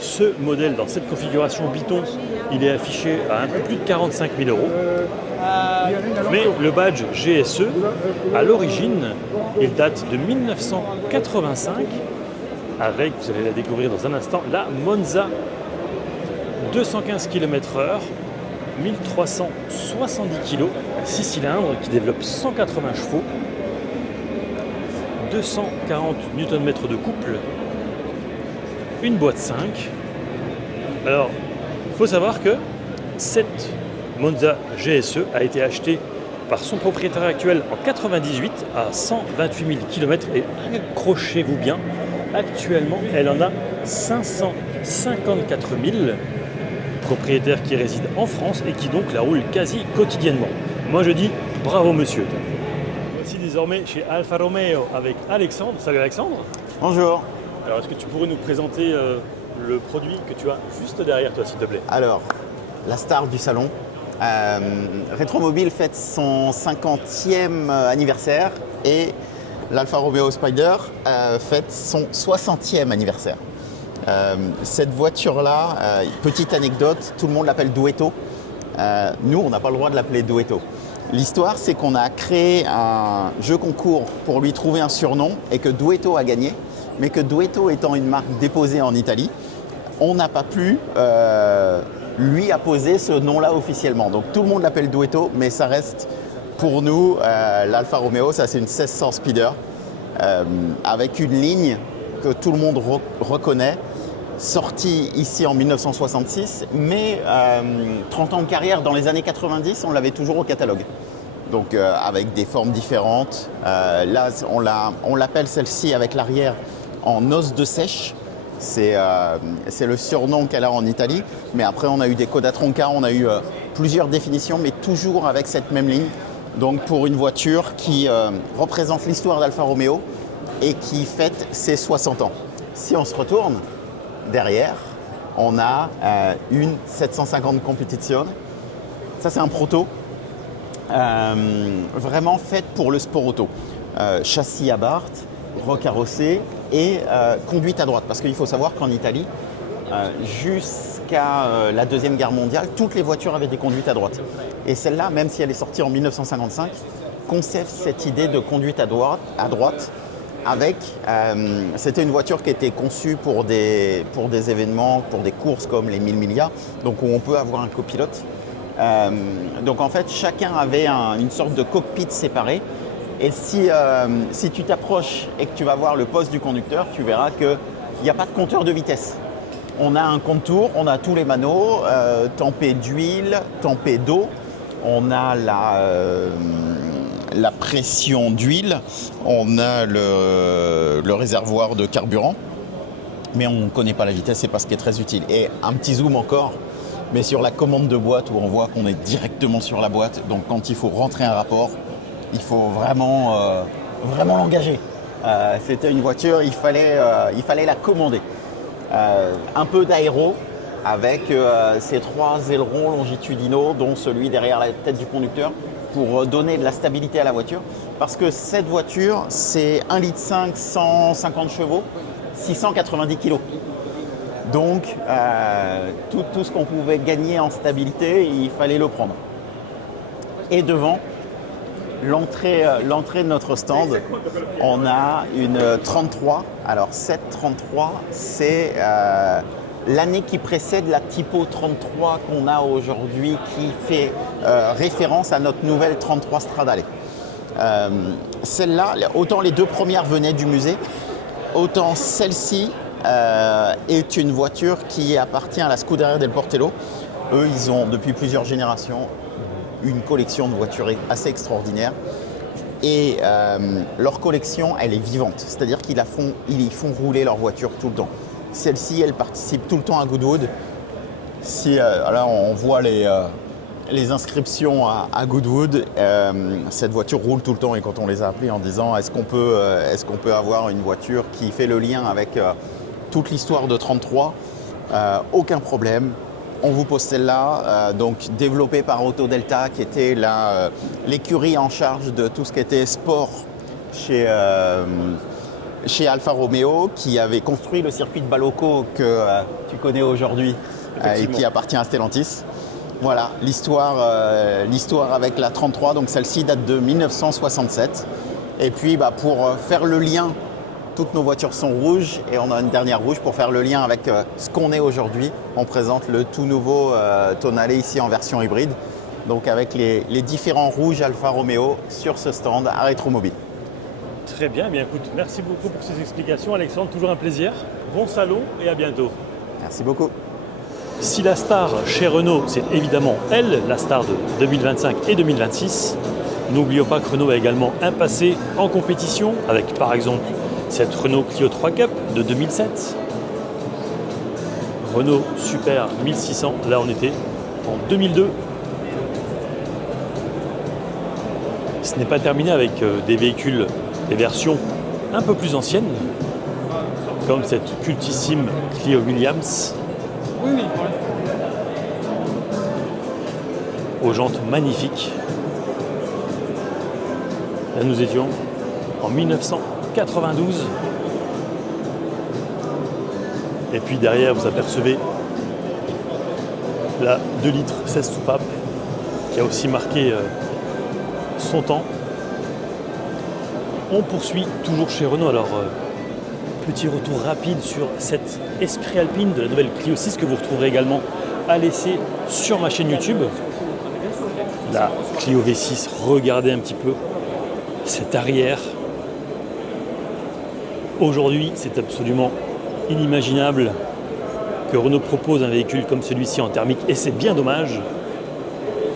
ce modèle dans cette configuration Biton, il est affiché à un peu plus de 45 000 euros. Mais le badge GSE, à l'origine, il date de 1985 avec, vous allez la découvrir dans un instant, la Monza 215 km/h, 1370 kg, 6 cylindres qui développe 180 chevaux, 240 Nm de couple, une boîte 5. Alors, il faut savoir que cette Monza GSE a été achetée par son propriétaire actuel en 98 à 128 000 km et accrochez-vous bien, actuellement elle en a 554 000, propriétaire qui réside en France et qui donc la roule quasi quotidiennement. Moi je dis bravo monsieur. Voici désormais chez Alfa Romeo avec Alexandre. Salut Alexandre. Bonjour. Alors est-ce que tu pourrais nous présenter le produit que tu as juste derrière toi s'il te plaît? Alors, la star du salon. Rétromobile fête son 50e anniversaire et l'Alfa Romeo Spider fête son 60e anniversaire. Cette voiture-là, petite anecdote, tout le monde l'appelle Duetto. Nous, on n'a pas le droit de l'appeler Duetto. L'histoire, c'est qu'on a créé un jeu concours pour lui trouver un surnom et que Duetto a gagné, mais que Duetto étant une marque déposée en Italie, on n'a pas pu lui apposer ce nom-là officiellement. Donc tout le monde l'appelle Duetto, mais ça reste pour nous l'Alfa Romeo, ça c'est une 1600 Speeder avec une ligne que tout le monde reconnaît, sortie ici en 1966, mais 30 ans de carrière dans les années 90, on l'avait toujours au catalogue. Donc avec des formes différentes. Là, on l'appelle celle-ci avec l'arrière en os de sèche. C'est le surnom qu'elle a en Italie. Mais après, on a eu des Coda Tronca, on a eu plusieurs définitions, mais toujours avec cette même ligne. Donc pour une voiture qui représente l'histoire d'Alfa Romeo et qui fête ses 60 ans. Si on se retourne, derrière, on a une 750 Competizione. Ça, c'est un proto. Vraiment faite pour le sport auto. Châssis Abarth, recarrossé et conduite à droite. Parce qu'il faut savoir qu'en Italie, jusqu'à la Deuxième Guerre mondiale, toutes les voitures avaient des conduites à droite. Et celle-là, même si elle est sortie en 1955, conserve cette idée de conduite à droite avec, c'était une voiture qui était conçue pour des événements, pour des courses comme les 1000 millas, donc où on peut avoir un copilote. Donc en fait, chacun avait une sorte de cockpit séparé. Et si tu t'approches et que tu vas voir le poste du conducteur, tu verras qu'il n'y a pas de compteur de vitesse. On a un compte-tour, on a tous les manos, tempée d'huile, tempée d'eau, on a la pression d'huile, on a le réservoir de carburant, mais on ne connaît pas la vitesse, c'est pas ce qui est très utile. Et un petit zoom encore, mais sur la commande de boîte où on voit qu'on est directement sur la boîte, donc quand il faut rentrer un rapport, il faut vraiment l'engager. C'était une voiture, il fallait la commander. Un peu d'aéro avec ces 3 ailerons longitudinaux, dont celui derrière la tête du conducteur, pour donner de la stabilité à la voiture. Parce que cette voiture, c'est 1,5 litre, 150 chevaux, 690 kg. Donc, tout ce qu'on pouvait gagner en stabilité, il fallait le prendre. Et devant, l'entrée de notre stand, on a une 33. Alors cette 33, c'est l'année qui précède la Tipo 33 qu'on a aujourd'hui, qui fait référence à notre nouvelle 33 Stradale. Celle-là, autant les 2 premières venaient du musée, autant celle-ci est une voiture qui appartient à la Scuderia del Portello. Eux, ils ont depuis plusieurs générations une collection de voitures assez extraordinaire. Et leur collection, elle est vivante. C'est-à-dire qu'ils font rouler leur voiture tout le temps. Celle-ci, elle participe tout le temps à Goodwood. Là, on voit les inscriptions à Goodwood. Cette voiture roule tout le temps. Et quand on les a appelés en disant est-ce qu'on peut avoir une voiture qui fait le lien avec toute l'histoire de 33, aucun problème. On vous pose celle-là, donc développée par Autodelta, qui était l'écurie en charge de tout ce qui était sport chez chez Alfa Romeo, qui avait construit le circuit de Baloco que tu connais aujourd'hui et qui appartient à Stellantis. Voilà, l'histoire avec la 33, donc celle-ci date de 1967. Et puis pour faire le lien, toutes nos voitures sont rouges et on a une dernière rouge pour faire le lien avec ce qu'on est aujourd'hui. On présente le tout nouveau Tonale ici en version hybride, donc avec les différents rouges Alfa Romeo sur ce stand à Rétromobile. Très bien, bien écoute, merci beaucoup pour ces explications Alexandre, toujours un plaisir. Bon salon et à bientôt. Merci beaucoup. Si la star chez Renault, c'est évidemment elle, la star de 2025 et 2026, n'oublions pas que Renault a également un passé en compétition avec par exemple cette Renault Clio 3 Cup de 2007, Renault Super 1600, là on était en 2002. Ce n'est pas terminé avec des véhicules, des versions un peu plus anciennes, comme cette cultissime Clio Williams, aux jantes magnifiques. Là nous étions en 1992. Et puis derrière vous apercevez la 2 litres 16 soupapes qui a aussi marqué son temps. On poursuit toujours chez Renault. Alors petit retour rapide sur cette Esprit Alpine de la nouvelle Clio 6 que vous retrouverez également à laisser sur ma chaîne YouTube. La Clio V6, regardez un petit peu cet arrière. Aujourd'hui, c'est absolument inimaginable que Renault propose un véhicule comme celui-ci en thermique et c'est bien dommage.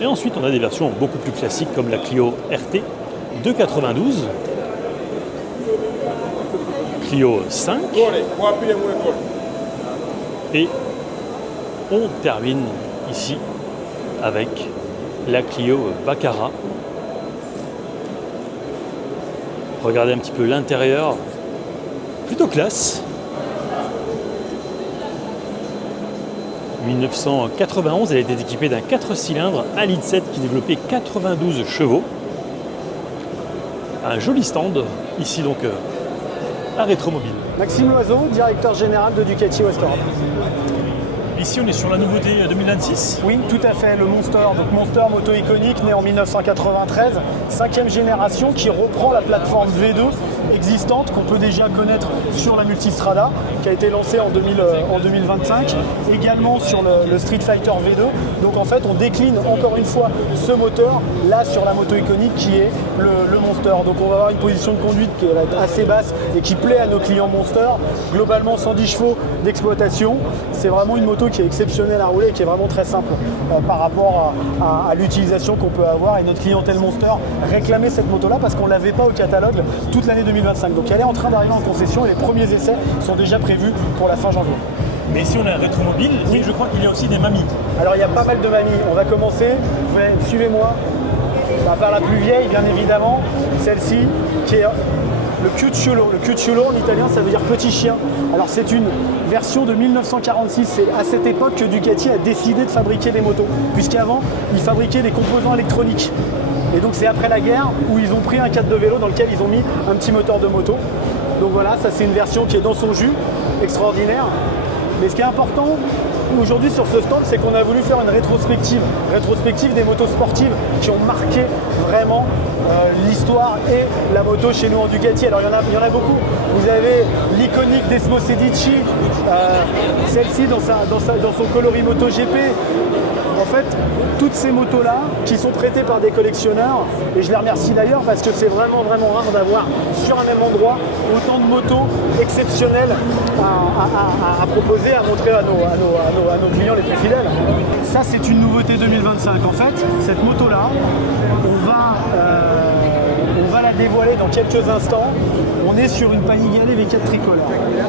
Et ensuite, on a des versions beaucoup plus classiques comme la Clio RT de 92, Clio 5 et on termine ici avec la Clio Baccara. Regardez un petit peu l'intérieur, plutôt classe. 1991, elle a été équipée d'un 4 cylindres 1,7 litre qui développait 92 chevaux. Un joli stand, ici donc à Rétromobile. Maxime Loiseau, directeur général de Ducati West Europe. Ici, on est sur la nouveauté 2026. Oui, tout à fait, le Monster. Donc Monster, moto iconique, né en 1993, 5e génération qui reprend la plateforme V2 existante qu'on peut déjà connaître sur la Multistrada, qui a été lancée en 2025, également sur le Street Fighter V2. Donc en fait, on décline encore une fois ce moteur là sur la moto iconique qui est le Monster. Donc on va avoir une position de conduite qui est assez basse et qui plaît à nos clients Monster. Globalement 110 chevaux d'exploitation. C'est vraiment une moto qui est exceptionnelle à rouler et qui est vraiment très simple par rapport à l'utilisation qu'on peut avoir. Et notre clientèle Monster réclamait cette moto là parce qu'on ne l'avait pas au catalogue toute l'année 2025. Donc elle est en train d'arriver en concession et les premiers essais sont déjà prévus pour la fin janvier. Mais ici on est à Rétromobile, oui. Et je crois qu'il y a aussi des mamies. Alors il y a pas mal de mamies. On va commencer, suivez-moi, par la plus vieille bien évidemment, celle-ci qui est le Cucciolo. Le Cucciolo en italien ça veut dire petit chien. Alors c'est une version de 1946, c'est à cette époque que Ducati a décidé de fabriquer des motos, puisqu'avant ils fabriquaient des composants électroniques. Et donc c'est après la guerre où ils ont pris un cadre de vélo dans lequel ils ont mis un petit moteur de moto. Donc voilà, ça c'est une version qui est dans son jus, extraordinaire. Mais ce qui est important aujourd'hui sur ce stand, c'est qu'on a voulu faire une rétrospective des motos sportives qui ont marqué vraiment l'histoire et la moto chez nous en Ducati. Alors il y en a beaucoup. Vous avez l'iconique Desmo Sedici, celle-ci dans son coloris MotoGP. En fait, toutes ces motos-là qui sont prêtées par des collectionneurs, et je les remercie d'ailleurs parce que c'est vraiment rare d'avoir sur un même endroit autant de motos exceptionnelles à proposer, à montrer à nos clients les plus fidèles. Ça, c'est une nouveauté 2025. En fait, cette moto-là, on va la dévoiler dans quelques instants. On est sur une Panigale V4 tricolore.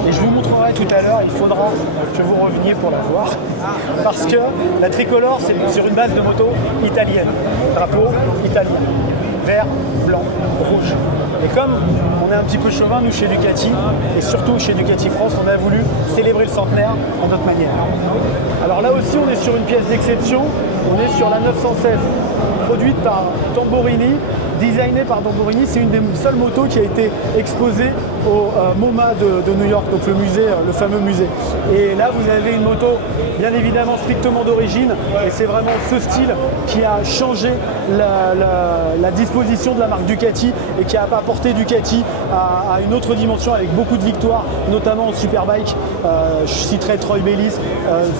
Et je vous montrerai tout à l'heure, il faudra que vous reveniez pour la voir. Parce que la tricolore, c'est sur une base de moto italienne. Drapeau italien. Vert, blanc, rouge. Et comme on est un petit peu chauvin, nous, chez Ducati, et surtout chez Ducati France, on a voulu célébrer le centenaire à notre manière. Alors là aussi, on est sur une pièce d'exception. On est sur la 916 produite par Tamburini, designée par Tamburini. C'est une des seules motos qui a été exposée au MoMA de New York, donc le musée, le fameux musée. Et là, vous avez une moto, bien évidemment, strictement d'origine, et c'est vraiment ce style qui a changé la disposition de la marque Ducati et qui a apporté Ducati à une autre dimension avec beaucoup de victoires, notamment en superbike. Je citerai Troy Bayliss,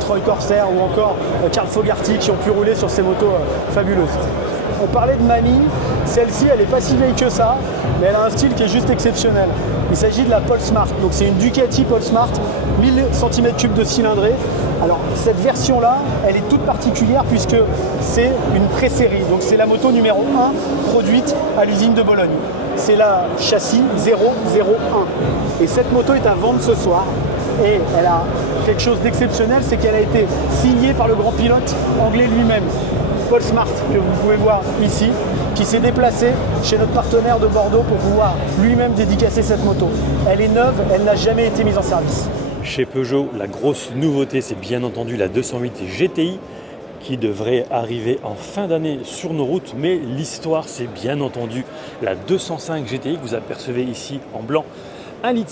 Troy Corsair ou encore Carl Fogarty qui ont pu rouler sur ces motos fabuleuses. On parlait de Mani, celle-ci elle n'est pas si vieille que ça, mais elle a un style qui est juste exceptionnel. Il s'agit de la Polesmart, donc c'est une Ducati Polesmart, 1000 cm3 de cylindrée. Alors cette version-là, elle est toute particulière puisque c'est une pré-série, donc c'est la moto numéro 1 produite à l'usine de Bologne. C'est la châssis 001. Et cette moto est à vendre ce soir. Et elle a quelque chose d'exceptionnel, c'est qu'elle a été signée par le grand pilote anglais lui-même, Polesmart, que vous pouvez voir ici, qui s'est déplacé chez notre partenaire de Bordeaux pour pouvoir lui-même dédicacer cette moto. Elle est neuve, elle n'a jamais été mise en service. Chez Peugeot, la grosse nouveauté, c'est bien entendu la 208 GTI qui devrait arriver en fin d'année sur nos routes, mais l'histoire, c'est bien entendu la 205 GTI que vous apercevez ici en blanc. 1,6 litre,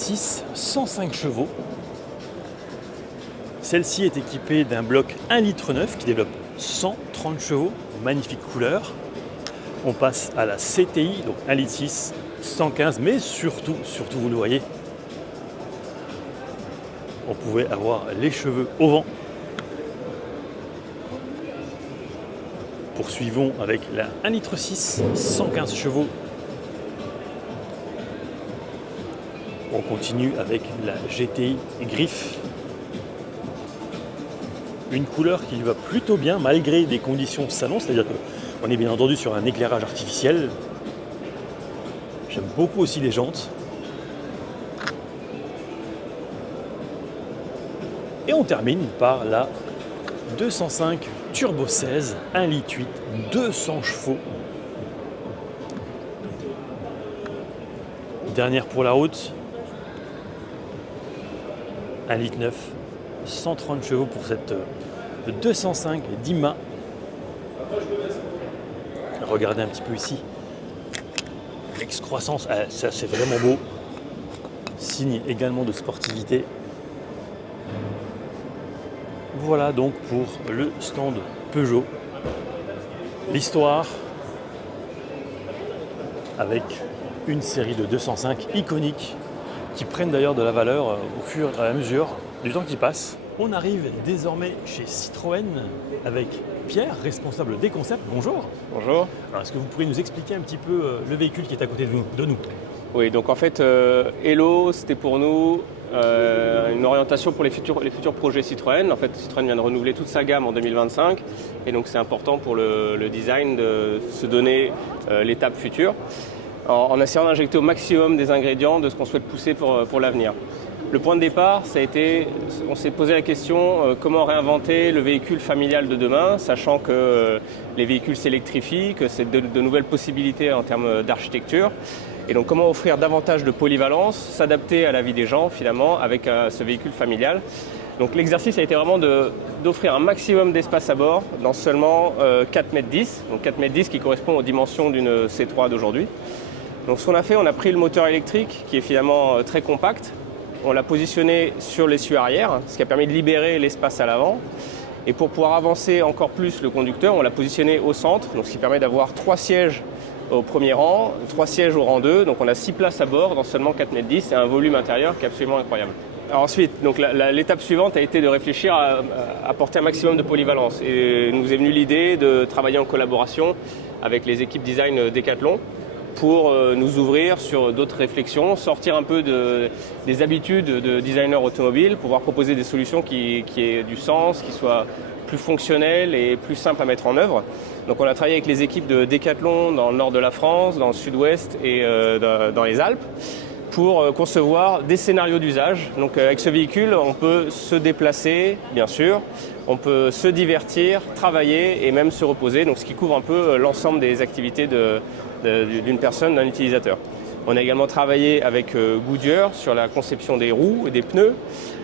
105 chevaux. Celle-ci est équipée d'un bloc 1,9 litre qui développe 130 chevaux, magnifique couleur. On passe à la CTI, donc 1,6 litre, 115, mais surtout, vous le voyez, on pouvait avoir les cheveux au vent. Poursuivons avec la 1,6 litre, 115 chevaux. On continue avec la GTI Griffe. Une couleur qui va plutôt bien malgré des conditions salon, c'est-à-dire qu'on est bien entendu sur un éclairage artificiel. J'aime beaucoup aussi les jantes. Et on termine par la 205 Turbo 16, 1,8 litre, 200 chevaux. Dernière pour la route. 1,9 litre, 130 chevaux pour cette 205 Dima. Regardez un petit peu ici. L'excroissance, ça c'est vraiment beau. Signe également de sportivité. Voilà donc pour le stand Peugeot. L'histoire avec une série de 205 iconiques qui prennent d'ailleurs de la valeur au fur et à mesure du temps qui passe. On arrive désormais chez Citroën avec Pierre, responsable des concepts. Bonjour. Bonjour. Alors, est-ce que vous pourriez nous expliquer un petit peu le véhicule qui est à côté de nous? Oui, donc en fait, Hello, c'était pour nous une orientation pour les futurs projets Citroën. En fait, Citroën vient de renouveler toute sa gamme en 2025 et donc c'est important pour le design de se donner l'étape future en essayant d'injecter au maximum des ingrédients de ce qu'on souhaite pousser pour l'avenir. Le point de départ, ça a été, on s'est posé la question comment réinventer le véhicule familial de demain, sachant que les véhicules s'électrifient, que c'est de nouvelles possibilités en termes d'architecture. Et donc comment offrir davantage de polyvalence, s'adapter à la vie des gens finalement avec ce véhicule familial. Donc l'exercice a été vraiment d'offrir un maximum d'espace à bord dans seulement 4,10 m, donc 4,10 m qui correspond aux dimensions d'une C3 d'aujourd'hui. Donc ce qu'on a fait, on a pris le moteur électrique qui est finalement très compact. On l'a positionné sur l'essieu arrière, ce qui a permis de libérer l'espace à l'avant. Et pour pouvoir avancer encore plus le conducteur, on l'a positionné au centre, donc ce qui permet d'avoir 3 sièges au premier rang, 3 sièges au rang 2. Donc on a 6 places à bord dans seulement 4,10 m et un volume intérieur qui est absolument incroyable. Alors ensuite, l'étape suivante a été de réfléchir à apporter un maximum de polyvalence. Et nous est venue l'idée de travailler en collaboration avec les équipes design Decathlon pour nous ouvrir sur d'autres réflexions, sortir un peu des habitudes de designers automobiles, pouvoir proposer des solutions qui aient du sens, qui soient plus fonctionnelles et plus simples à mettre en œuvre. Donc on a travaillé avec les équipes de Decathlon dans le nord de la France, dans le sud-ouest et dans les Alpes pour concevoir des scénarios d'usage. Donc avec ce véhicule, on peut se déplacer, bien sûr, on peut se divertir, travailler et même se reposer, donc ce qui couvre un peu l'ensemble des activités d'une personne, d'un utilisateur. On a également travaillé avec Goodyear sur la conception des roues et des pneus.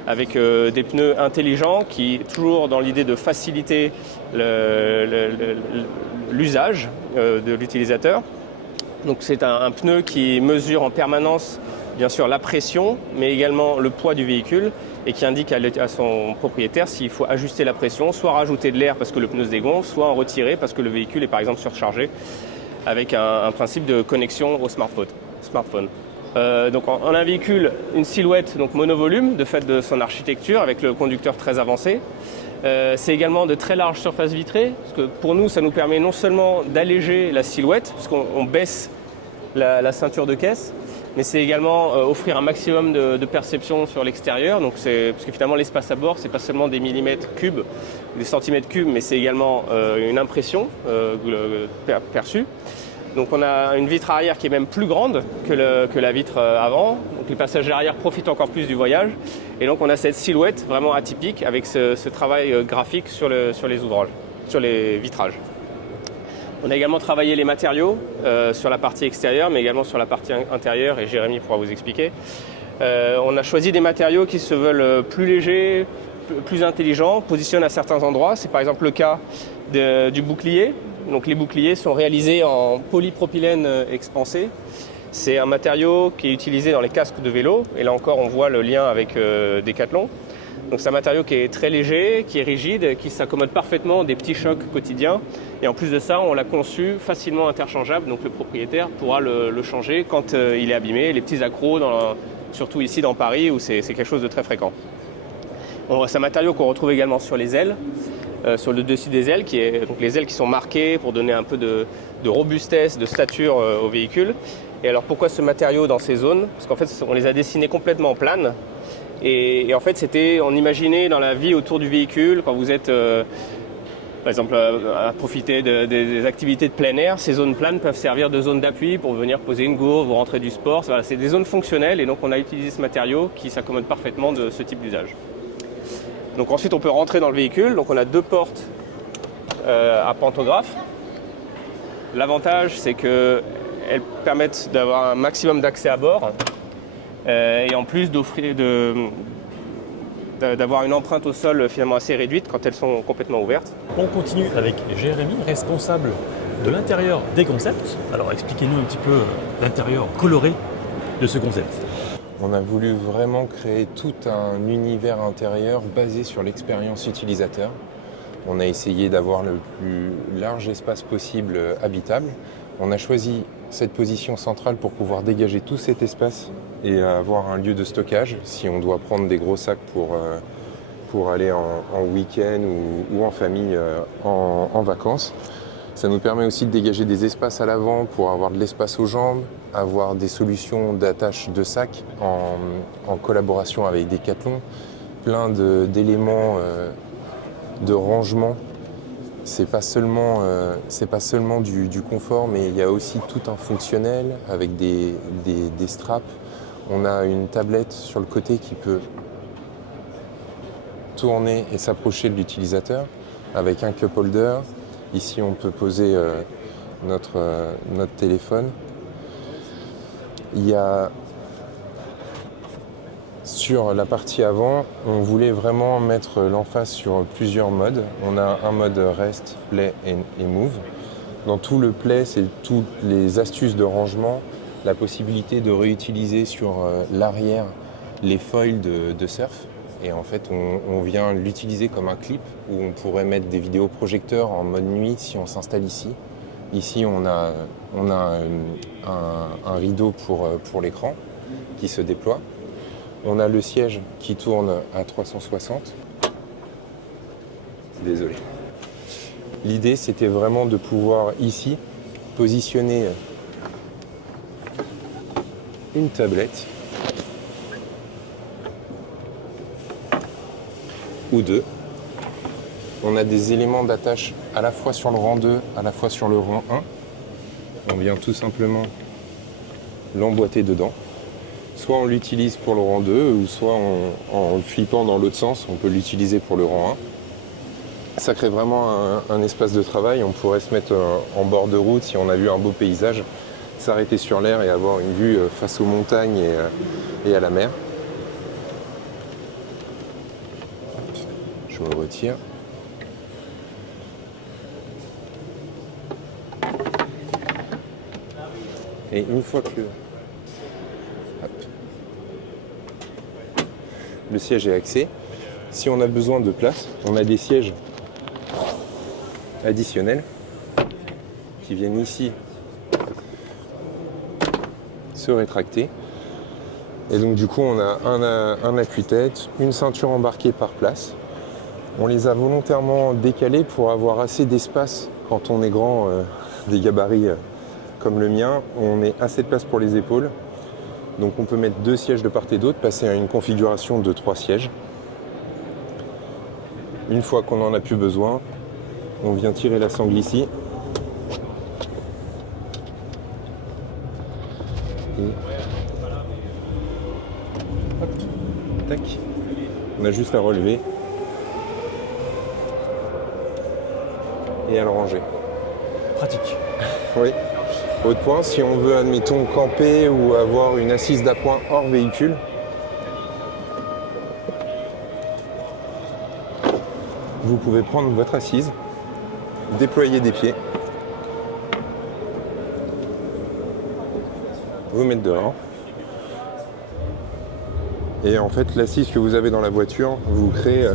avec des pneus intelligents qui, toujours dans l'idée de faciliter l'usage de l'utilisateur. Donc c'est un pneu qui mesure en permanence bien sûr la pression, mais également le poids du véhicule et qui indique à son propriétaire s'il faut ajuster la pression, soit rajouter de l'air parce que le pneu se dégonfle, soit en retirer parce que le véhicule est par exemple surchargé, avec un principe de connexion au smartphone. Donc on a un véhicule, une silhouette donc monovolume de fait de son architecture avec le conducteur très avancé. C'est également de très larges surfaces vitrées, parce que pour nous ça nous permet non seulement d'alléger la silhouette, parce qu'on baisse la ceinture de caisse, mais c'est également offrir un maximum de perception sur l'extérieur. Donc parce que finalement l'espace à bord, c'est pas seulement des millimètres cubes, des centimètres cubes, mais c'est également une impression perçue. Donc on a une vitre arrière qui est même plus grande que la vitre avant. Donc les passagers arrière profitent encore plus du voyage. Et donc on a cette silhouette vraiment atypique avec ce travail graphique sur les ouvrages, sur les vitrages. On a également travaillé les matériaux sur la partie extérieure, mais également sur la partie intérieure, et Jérémy pourra vous expliquer. On a choisi des matériaux qui se veulent plus légers, plus intelligents, positionnent à certains endroits. C'est par exemple le cas du bouclier. Donc les boucliers sont réalisés en polypropylène expansé. C'est un matériau qui est utilisé dans les casques de vélo, et là encore on voit le lien avec Decathlon. Donc c'est un matériau qui est très léger, qui est rigide, qui s'accommode parfaitement des petits chocs quotidiens. Et en plus de ça, on l'a conçu facilement interchangeable, donc le propriétaire pourra le changer quand il est abîmé. Les petits accros, surtout ici dans Paris, où c'est quelque chose de très fréquent. C'est un matériau qu'on retrouve également sur les ailes, sur le dessus des ailes, donc les ailes qui sont marquées pour donner un peu de robustesse, de stature au véhicule. Et alors pourquoi ce matériau dans ces zones? Parce qu'en fait, on les a dessinés complètement planes. Et en fait, on imaginait dans la vie autour du véhicule, quand vous êtes, par exemple, à profiter des activités de plein air, ces zones planes peuvent servir de zone d'appui pour venir poser une gourde, vous rentrer du sport. Voilà, c'est des zones fonctionnelles, et donc on a utilisé ce matériau qui s'accommode parfaitement de ce type d'usage. Donc ensuite, on peut rentrer dans le véhicule. Donc on a deux portes à pantographe. L'avantage, c'est qu'elles permettent d'avoir un maximum d'accès à bord. Et en plus d'avoir une empreinte au sol finalement assez réduite quand elles sont complètement ouvertes. On continue avec Jérémy, responsable de l'intérieur des concepts. Alors expliquez-nous un petit peu l'intérieur coloré de ce concept. On a voulu vraiment créer tout un univers intérieur basé sur l'expérience utilisateur. On a essayé d'avoir le plus large espace possible habitable. On a choisi cette position centrale pour pouvoir dégager tout cet espace et avoir un lieu de stockage si on doit prendre des gros sacs pour aller en week-end ou en famille en vacances. Ça nous permet aussi de dégager des espaces à l'avant pour avoir de l'espace aux jambes, avoir des solutions d'attache de sacs en collaboration avec Decathlon, plein d'éléments de rangement. C'est pas seulement du confort, mais il y a aussi tout un fonctionnel avec des straps. On a une tablette sur le côté qui peut tourner et s'approcher de l'utilisateur avec un cup holder. Ici, on peut poser notre téléphone. Il y a sur la partie avant, on voulait vraiment mettre l'emphase sur plusieurs modes. On a un mode Rest, Play et Move. Dans tout le Play, c'est toutes les astuces de rangement, la possibilité de réutiliser sur l'arrière les foils de surf. Et en fait, on vient l'utiliser comme un clip où on pourrait mettre des vidéoprojecteurs en mode nuit si on s'installe ici. Ici, on a un rideau pour l'écran qui se déploie. On a le siège qui tourne à 360. Désolé. L'idée, c'était vraiment de pouvoir ici positionner une tablette ou deux. On a des éléments d'attache à la fois sur le rang 2, à la fois sur le rang 1. On vient tout simplement l'emboîter dedans. Soit on l'utilise pour le rang 2, ou soit en le flippant dans l'autre sens, on peut l'utiliser pour le rang 1. Ça crée vraiment un espace de travail. On pourrait se mettre en bord de route si on a vu un beau paysage, s'arrêter sur l'air et avoir une vue face aux montagnes et à la mer. Je me retire. Et une fois que le siège est axé, si on a besoin de place, on a des sièges additionnels qui viennent ici se rétracter. Et donc du coup on a un appuie-tête, une ceinture embarquée par place. On les a volontairement décalés pour avoir assez d'espace quand on est grand, des gabarits comme le mien. On est assez de place pour les épaules. Donc on peut mettre 2 sièges de part et d'autre, passer à une configuration de 3 sièges. Une fois qu'on n'en a plus besoin, on vient tirer la sangle ici. Et hop, tac. On a juste à relever et à le ranger. Pratique. Oui. Autre point, si on veut, admettons, camper ou avoir une assise d'appoint hors véhicule, vous pouvez prendre votre assise, déployer des pieds, vous mettre dehors. Et en fait, l'assise que vous avez dans la voiture vous crée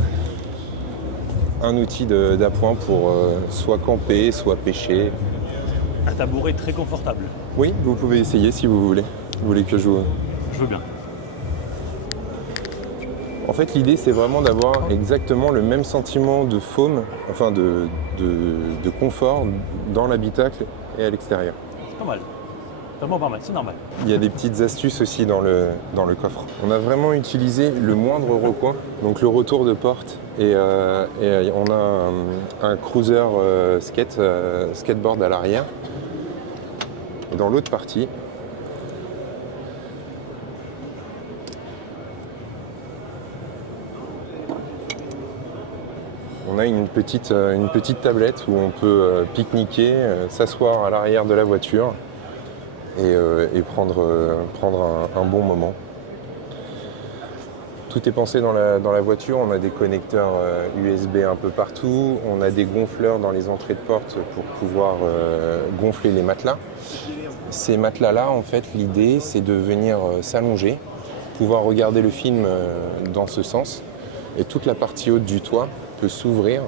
un outil d'appoint pour soit camper, soit pêcher. Un tabouret très confortable. Oui, vous pouvez essayer si vous voulez. Vous voulez que je vous... Je veux bien. En fait, l'idée, c'est vraiment d'avoir exactement le même sentiment de foam, enfin de confort dans l'habitacle et à l'extérieur. C'est pas mal. Vraiment pas mal, c'est normal. Il y a des petites astuces aussi dans le coffre. On a vraiment utilisé le moindre recoin, donc le retour de porte, et on a un cruiser skateboard à l'arrière. Et dans l'autre partie, on a une petite tablette où on peut pique-niquer, s'asseoir à l'arrière de la voiture et prendre un bon moment. Tout est pensé dans la voiture. On a des connecteurs USB un peu partout. On a des gonfleurs dans les entrées de porte pour pouvoir gonfler les matelas. Ces matelas-là, en fait, l'idée, c'est de venir s'allonger, pouvoir regarder le film dans ce sens. Et toute la partie haute du toit peut s'ouvrir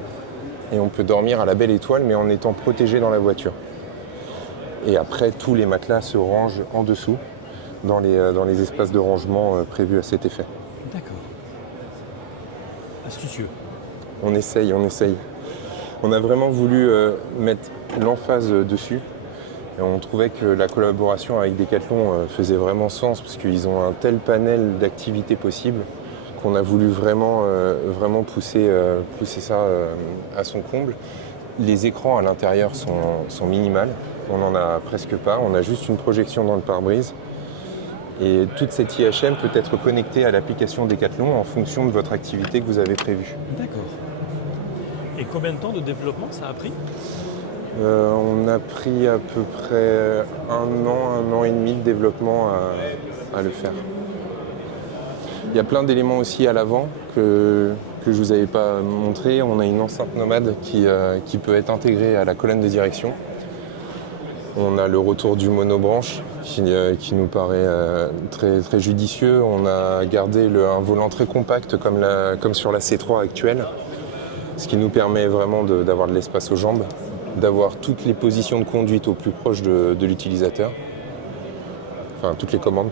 et on peut dormir à la belle étoile, mais en étant protégé dans la voiture. Et après, tous les matelas se rangent en dessous, dans les espaces de rangement prévus à cet effet. D'accord. Astucieux. On essaye. On a vraiment voulu mettre l'emphase dessus. Et on trouvait que la collaboration avec Decathlon faisait vraiment sens, parce qu'ils ont un tel panel d'activités possibles qu'on a voulu vraiment pousser ça à son comble. Les écrans à l'intérieur sont minimales. On n'en a presque pas. On a juste une projection dans le pare-brise. Et toute cette IHM peut être connectée à l'application Decathlon en fonction de votre activité que vous avez prévue. D'accord. Et combien de temps de développement ça a pris ? On a pris à peu près un an et demi de développement à le faire. Il y a plein d'éléments aussi à l'avant que je ne vous avais pas montré. On a une enceinte nomade qui peut être intégrée à la colonne de direction. On a le retour du monobranche qui nous paraît très, très judicieux. On a gardé un volant très compact comme sur la C3 actuelle, ce qui nous permet vraiment d'avoir de l'espace aux jambes, d'avoir toutes les positions de conduite au plus proche de l'utilisateur. Enfin, toutes les commandes,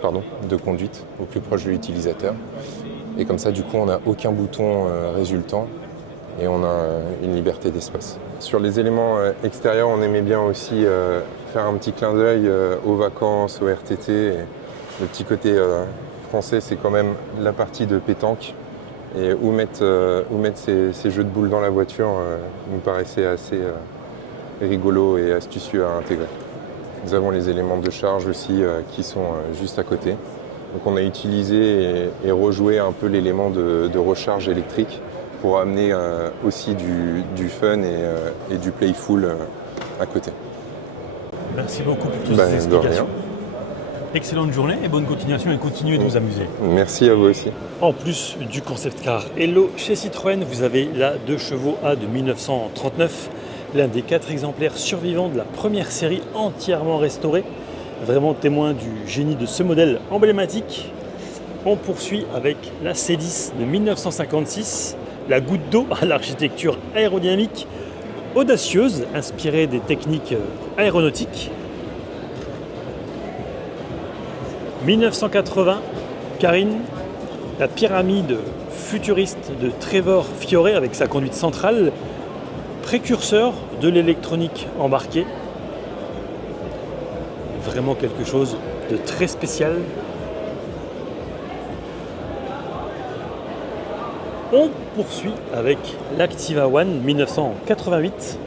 de conduite au plus proche de l'utilisateur. Et comme ça, du coup, on n'a aucun bouton résultant et on a une liberté d'espace. Sur les éléments extérieurs, on aimait bien aussi faire un petit clin d'œil aux vacances, au RTT. Et le petit côté français, c'est quand même la partie de pétanque. Et où mettre ces jeux de boules dans la voiture nous paraissait assez rigolo et astucieux à intégrer. Nous avons les éléments de charge aussi qui sont juste à côté. Donc on a utilisé et rejoué un peu l'élément de recharge électrique pour amener aussi du fun et du playful à côté. Merci beaucoup pour toutes ces explications. Excellente journée et bonne continuation et continuez de vous amuser. Merci à vous aussi. En plus du concept car Hello chez Citroën, vous avez la 2 chevaux A de 1939, l'un des 4 exemplaires survivants de la première série entièrement restaurée, vraiment témoin du génie de ce modèle emblématique. On poursuit avec la C10 de 1956, la goutte d'eau à l'architecture aérodynamique audacieuse, inspirée des techniques aéronautiques. 1980, Karine, la pyramide futuriste de Trevor Fiore avec sa conduite centrale, précurseur de l'électronique embarquée. Vraiment quelque chose de très spécial. On poursuit avec l'Activa One 1988,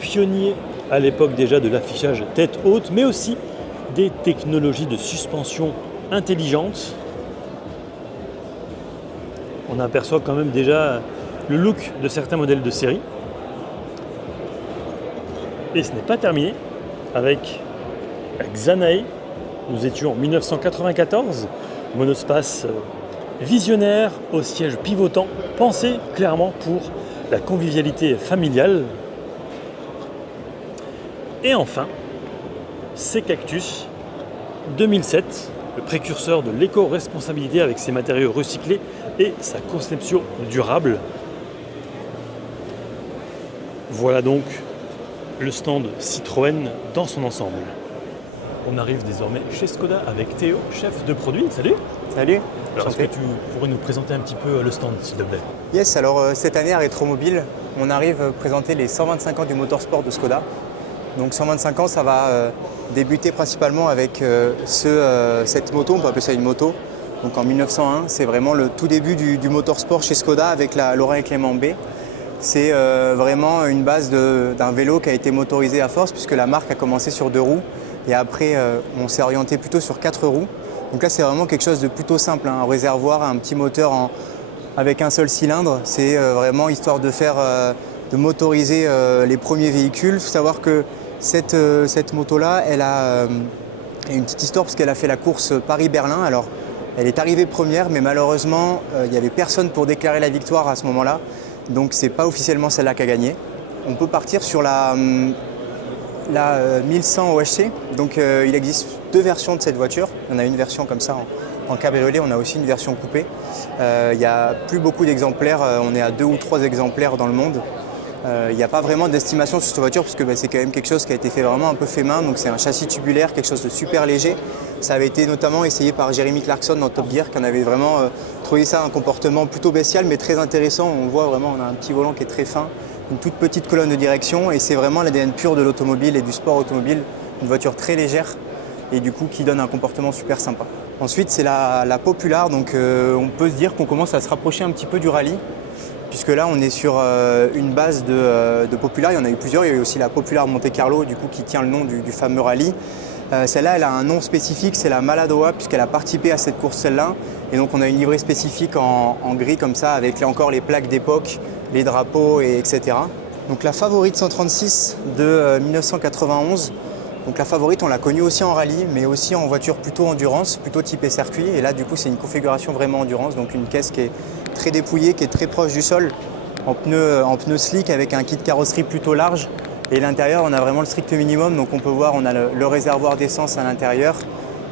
pionnier à l'époque déjà de l'affichage tête haute, mais aussi des technologies de suspension intelligentes. On aperçoit quand même déjà le look de certains modèles de série. Et ce n'est pas terminé avec Xanae. Nous étions en 1994, monospace visionnaire au siège pivotant, pensé clairement pour la convivialité familiale. Et enfin, c'est Cactus 2007, le précurseur de l'éco-responsabilité avec ses matériaux recyclés et sa conception durable. Voilà donc le stand Citroën dans son ensemble. On arrive désormais chez Skoda avec Théo, chef de produit. Salut. Salut. Alors, est-ce que tu pourrais nous présenter un petit peu le stand, s'il te plaît? Yes, alors cette année à Rétromobile, on arrive à présenter les 125 ans du motorsport de Skoda. Donc 125 ans, ça va débuter principalement avec cette moto, on peut appeler ça une moto. Donc en 1901, c'est vraiment le tout début du motorsport chez Skoda avec la Laurent et Clément B. C'est vraiment une base d'un vélo qui a été motorisé à force puisque la marque a commencé sur 2 roues et après on s'est orienté plutôt sur 4 roues. Donc là c'est vraiment quelque chose de plutôt simple, hein, un réservoir, un petit moteur avec un seul cylindre. C'est vraiment histoire de motoriser les premiers véhicules. Il faut savoir que cette moto-là, elle a une petite histoire parce qu'elle a fait la course Paris-Berlin. Alors, elle est arrivée première, mais malheureusement, il n'y avait personne pour déclarer la victoire à ce moment-là. Donc, ce n'est pas officiellement celle-là qui a gagné. On peut partir sur la 1100 OHC. Donc, il existe 2 versions de cette voiture. On a une version comme ça en cabriolet, on a aussi une version coupée. Il n'y a plus beaucoup d'exemplaires, on est à 2 ou 3 exemplaires dans le monde. Il n'y a pas vraiment d'estimation sur cette voiture parce que c'est quand même quelque chose qui a été fait vraiment un peu fait main. Donc c'est un châssis tubulaire, quelque chose de super léger. Ça avait été notamment essayé par Jeremy Clarkson dans Top Gear qui en avait vraiment trouvé ça un comportement plutôt bestial mais très intéressant. On voit vraiment, on a un petit volant qui est très fin, une toute petite colonne de direction et c'est vraiment l'ADN pur de l'automobile et du sport automobile. Une voiture très légère et du coup qui donne un comportement super sympa. Ensuite c'est la Popular, donc on peut se dire qu'on commence à se rapprocher un petit peu du rallye. Puisque là on est sur une base de Popular, il y en a eu plusieurs, il y a eu aussi la Popular Monte Carlo du coup, qui tient le nom du fameux rallye. Celle-là elle a un nom spécifique, c'est la Maladoa puisqu'elle a participé à cette course celle-là. Et donc on a une livrée spécifique en gris comme ça avec là encore les plaques d'époque, les drapeaux etc. Donc la Favorite 136 de 1991. Donc la Favorite on l'a connue aussi en rallye mais aussi en voiture plutôt endurance, plutôt typé circuit. Et là du coup c'est une configuration vraiment endurance, donc une caisse qui est très dépouillé, qui est très proche du sol, en pneus slick avec un kit carrosserie plutôt large. Et l'intérieur, on a vraiment le strict minimum. Donc on peut voir, on a le réservoir d'essence à l'intérieur.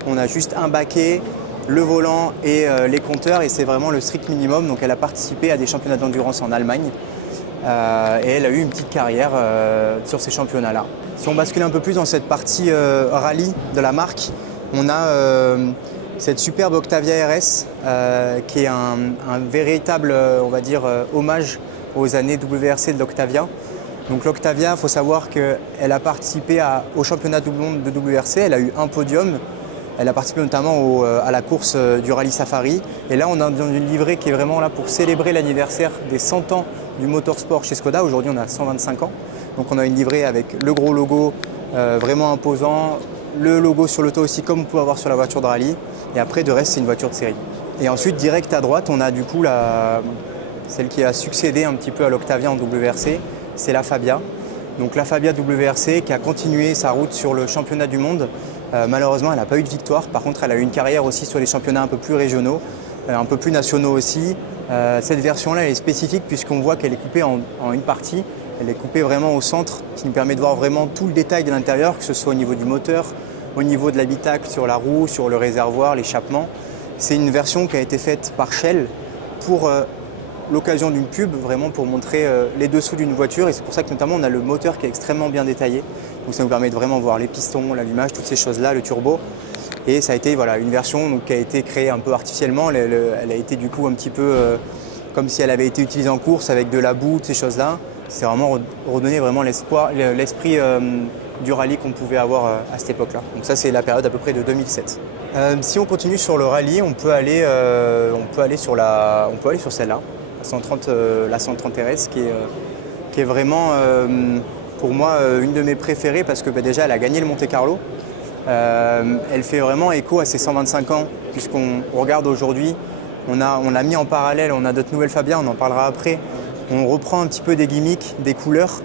On a juste un baquet, le volant et les compteurs. Et c'est vraiment le strict minimum. Donc elle a participé à des championnats d'endurance en Allemagne. Et elle a eu une petite carrière sur ces championnats-là. Si on bascule un peu plus dans cette partie rallye de la marque, on a cette superbe Octavia RS qui est un véritable on va dire, hommage aux années WRC de l'Octavia. Donc l'Octavia, il faut savoir qu'elle a participé au championnat du monde de WRC, elle a eu un podium, elle a participé notamment à la course du Rallye Safari. Et là on est dans une livrée qui est vraiment là pour célébrer l'anniversaire des 100 ans du motorsport chez Skoda. Aujourd'hui on a 125 ans, donc on a une livrée avec le gros logo vraiment imposant, le logo sur le toit aussi comme vous pouvez avoir sur la voiture de rallye. Et après, de reste, c'est une voiture de série. Et ensuite, direct à droite, on a du coup celle qui a succédé un petit peu à l'Octavia en WRC, c'est la Fabia. Donc la Fabia WRC qui a continué sa route sur le championnat du monde Malheureusement, elle n'a pas eu de victoire. Par contre, elle a eu une carrière aussi sur les championnats un peu plus régionaux, un peu plus nationaux aussi. Cette version-là, elle est spécifique puisqu'on voit qu'elle est coupée en une partie. Elle est coupée vraiment au centre, ce qui nous permet de voir vraiment tout le détail de l'intérieur, que ce soit au niveau du moteur, au niveau de l'habitacle, sur la roue, sur le réservoir, l'échappement. C'est une version qui a été faite par Shell pour l'occasion d'une pub, vraiment pour montrer les dessous d'une voiture. Et c'est pour ça que notamment on a le moteur qui est extrêmement bien détaillé. Donc ça nous permet de vraiment voir les pistons, l'allumage, toutes ces choses-là, le turbo. Et ça a été voilà, une version donc, qui a été créée un peu artificiellement. Elle a été du coup un petit peu comme si elle avait été utilisée en course avec de la boue, toutes ces choses-là. C'est vraiment redonner vraiment l'esprit du rallye qu'on pouvait avoir à cette époque-là. Donc ça c'est la période à peu près de 2007. Si on continue sur le rallye, on peut aller sur celle-là, la 130 RS, qui est vraiment pour moi une de mes préférées parce que déjà elle a gagné le Monte-Carlo. Elle fait vraiment écho à ses 125 ans puisqu'on regarde aujourd'hui, on l'a mis en parallèle, on a notre nouvelle Fabia, on en parlera après. On reprend un petit peu des gimmicks, des couleurs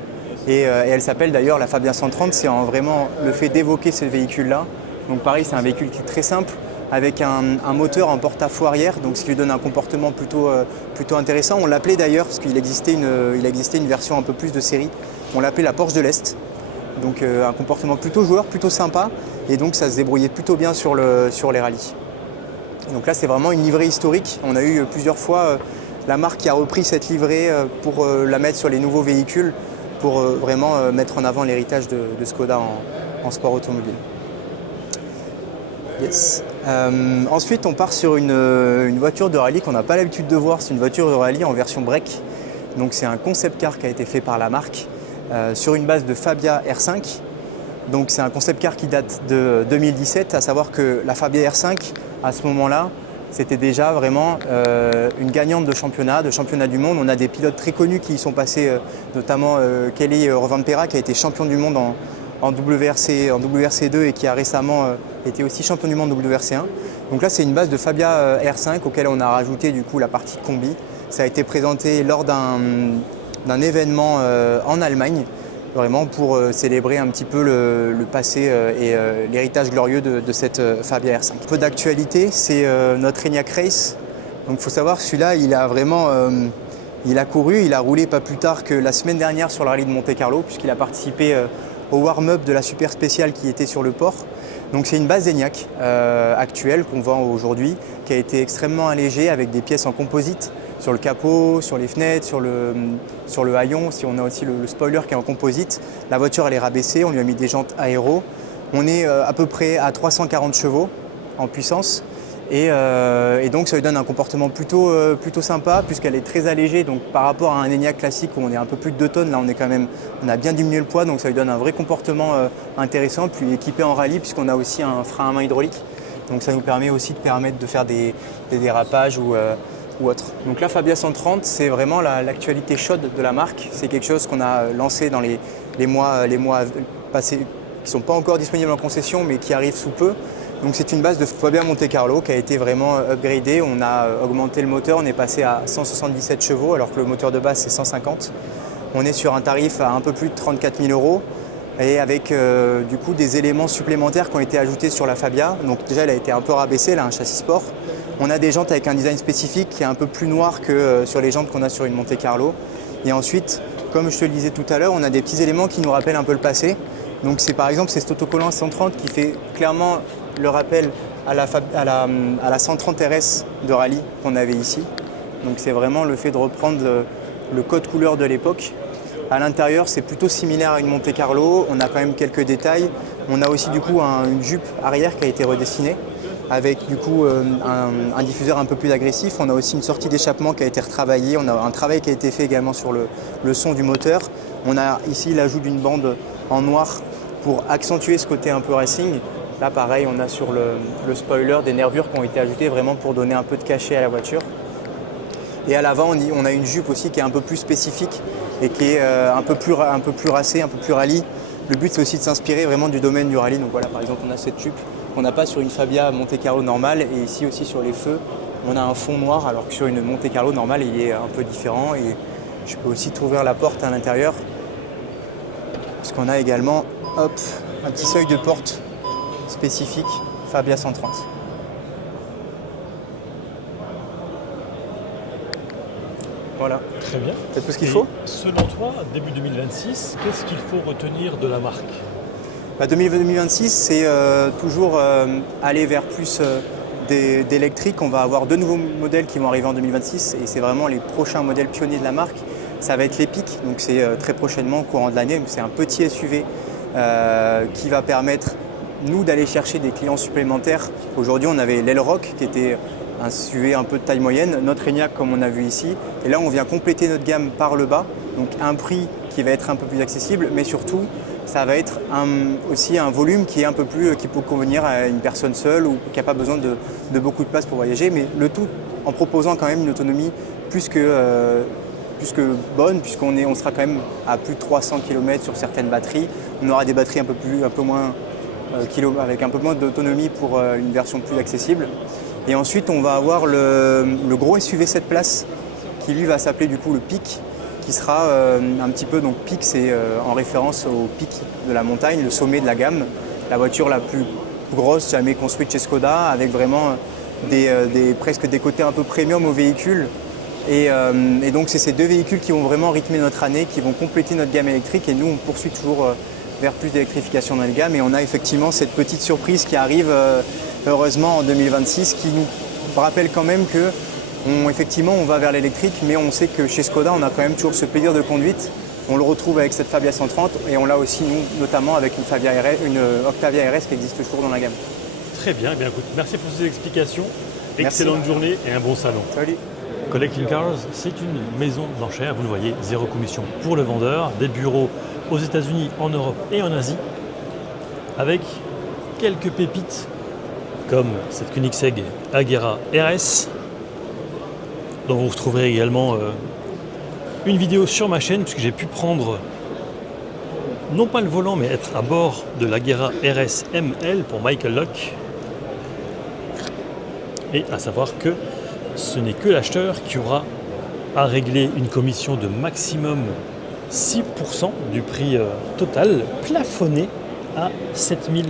et elle s'appelle d'ailleurs la Fabia 130, c'est vraiment le fait d'évoquer ce véhicule-là. Donc pareil, c'est un véhicule qui est très simple avec un moteur en porte-à-faux arrière, donc ce qui lui donne un comportement plutôt intéressant. On l'appelait d'ailleurs, parce qu'il existait une version un peu plus de série, on l'appelait la Porsche de l'Est. Donc un comportement plutôt joueur, plutôt sympa et donc ça se débrouillait plutôt bien sur les rallyes. Donc là c'est vraiment une livrée historique, on a eu plusieurs fois la marque qui a repris cette livrée pour la mettre sur les nouveaux véhicules pour vraiment mettre en avant l'héritage de Skoda en sport automobile. Yes. Ensuite, on part sur une voiture de rallye qu'on n'a pas l'habitude de voir. C'est une voiture de rallye en version break. Donc c'est un concept car qui a été fait par la marque sur une base de Fabia R5. Donc c'est un concept car qui date de 2017, à savoir que la Fabia R5, à ce moment-là, c'était déjà vraiment une gagnante de championnat du monde. On a des pilotes très connus qui y sont passés, notamment Kelly Rovanpera qui a été champion du monde en WRC2 et qui a récemment été aussi champion du monde WRC1. Donc là c'est une base de Fabia R5 auquel on a rajouté du coup la partie combi. Ça a été présenté lors d'un événement en Allemagne, vraiment pour célébrer un petit peu le passé et l'héritage glorieux de cette Fabia R5. Un peu d'actualité, c'est notre ENIAC Race. Donc il faut savoir, celui-là, il a vraiment il a couru, il a roulé pas plus tard que la semaine dernière sur le rallye de Monte-Carlo, puisqu'il a participé au warm-up de la Super Spéciale qui était sur le port. Donc c'est une base ENIAC actuelle qu'on vend aujourd'hui, qui a été extrêmement allégée avec des pièces en composite sur le capot, sur les fenêtres, sur le haillon. Si on a aussi le spoiler qui est en composite. La voiture elle est rabaissée, on lui a mis des jantes aéro. On est à peu près à 340 chevaux en puissance. Et donc ça lui donne un comportement plutôt sympa puisqu'elle est très allégée. Donc par rapport à un ENIAC classique où on est un peu plus de 2 tonnes, là on a bien diminué le poids, donc ça lui donne un vrai comportement intéressant. Puis équipé en rallye puisqu'on a aussi un frein à main hydraulique. Donc ça nous permet aussi de faire des dérapages ou autre. Donc la Fabia 130, c'est vraiment l'actualité chaude de la marque. C'est quelque chose qu'on a lancé dans les mois passés, qui ne sont pas encore disponibles en concession, mais qui arrivent sous peu. Donc c'est une base de Fabia Monte-Carlo qui a été vraiment upgradée. On a augmenté le moteur, on est passé à 177 chevaux, alors que le moteur de base c'est 150. On est sur un tarif à un peu plus de 34 000 € et avec du coup des éléments supplémentaires qui ont été ajoutés sur la Fabia. Donc déjà elle a été un peu rabaissée, elle a un châssis sport. On a des jantes avec un design spécifique qui est un peu plus noir que sur les jantes qu'on a sur une Monte-Carlo. Et ensuite, comme je te le disais tout à l'heure, on a des petits éléments qui nous rappellent un peu le passé. Donc c'est par exemple cet autocollant 130 qui fait clairement le rappel à la 130 RS de rallye qu'on avait ici. Donc c'est vraiment le fait de reprendre le code couleur de l'époque. À l'intérieur, c'est plutôt similaire à une Monte-Carlo. On a quand même quelques détails. On a aussi du coup une jupe arrière qui a été redessinée avec du coup un diffuseur un peu plus agressif. On a aussi une sortie d'échappement qui a été retravaillée. On a un travail qui a été fait également sur le son du moteur. On a ici l'ajout d'une bande en noir pour accentuer ce côté un peu racing. Là pareil, on a sur le spoiler des nervures qui ont été ajoutées vraiment pour donner un peu de cachet à la voiture. Et à l'avant, on a une jupe aussi qui est un peu plus spécifique et qui est un peu plus racée, un peu plus rallye. Le but c'est aussi de s'inspirer vraiment du domaine du rallye. Donc voilà, par exemple, on a cette jupe qu'on n'a pas sur une Fabia Monte-Carlo normale, et ici aussi sur les feux, on a un fond noir, alors que sur une Monte-Carlo normale, il est un peu différent. Et je peux aussi t'ouvrir la porte à l'intérieur, parce qu'on a également un petit seuil de porte spécifique Fabia 130. Voilà. Très bien. C'est tout ce qu'il Et faut. Selon toi, début 2026, qu'est-ce qu'il faut retenir de la marque? 2026, c'est toujours aller vers plus d'électrique. On va avoir 2 nouveaux modèles qui vont arriver en 2026 et c'est vraiment les prochains modèles pionniers de la marque. Ça va être l'Epic, donc c'est très prochainement, au courant de l'année. C'est un petit SUV qui va permettre, nous, d'aller chercher des clients supplémentaires. Aujourd'hui, on avait l'Elrock qui était un SUV un peu de taille moyenne, notre Enyaq comme on a vu ici. Et là, on vient compléter notre gamme par le bas, donc un prix qui va être un peu plus accessible, mais surtout, ça va être aussi un volume qui est un peu plus, qui peut convenir à une personne seule ou qui n'a pas besoin de beaucoup de place pour voyager, mais le tout en proposant quand même une autonomie plus que bonne, puisqu'on sera quand même à plus de 300 km sur certaines batteries. On aura des batteries avec un peu moins d'autonomie pour une version plus accessible. Et ensuite, on va avoir le gros SUV 7 places qui lui va s'appeler du coup le Pic, qui sera un petit peu, donc Pic c'est en référence au pic de la montagne, le sommet de la gamme, la voiture la plus grosse jamais construite chez Skoda, avec vraiment presque des côtés un peu premium au véhicule. Et donc c'est ces 2 véhicules qui vont vraiment rythmer notre année, qui vont compléter notre gamme électrique, et nous on poursuit toujours vers plus d'électrification dans la gamme, et on a effectivement cette petite surprise qui arrive heureusement en 2026 qui nous rappelle quand même que effectivement on va vers l'électrique, mais on sait que chez Skoda on a quand même toujours ce plaisir de conduite. On le retrouve avec cette Fabia 130 et on l'a aussi nous notamment avec une Octavia RS qui existe toujours dans la gamme. Très bien, eh bien écoute, merci pour ces explications. Excellente journée et un bon salon. Salut. Collecting Cars, c'est une maison d'enchères, vous le voyez, 0 commission pour le vendeur, des bureaux aux États-Unis, en Europe et en Asie, avec quelques pépites comme cette Koenigsegg Agera RS, dont vous retrouverez également une vidéo sur ma chaîne, puisque j'ai pu prendre, non pas le volant, mais être à bord de l'Agera RS ML pour Michael Lock. Et à savoir que ce n'est que l'acheteur qui aura à régler une commission de maximum 6% du prix total, plafonné à 7 000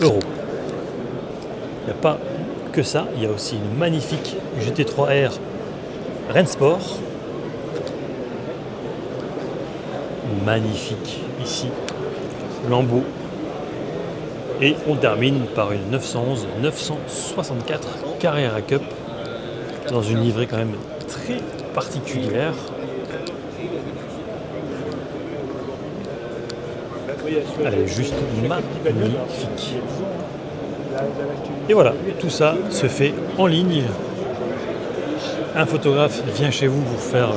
€. Il n'y a pas que ça, il y a aussi une magnifique GT3R Rennsport. Magnifique ici, Lambeau. Et on termine par une 911 964 Carrera Cup dans une livrée quand même très particulière. Elle est juste magnifique. Et voilà, tout ça se fait en ligne. Un photographe vient chez vous pour faire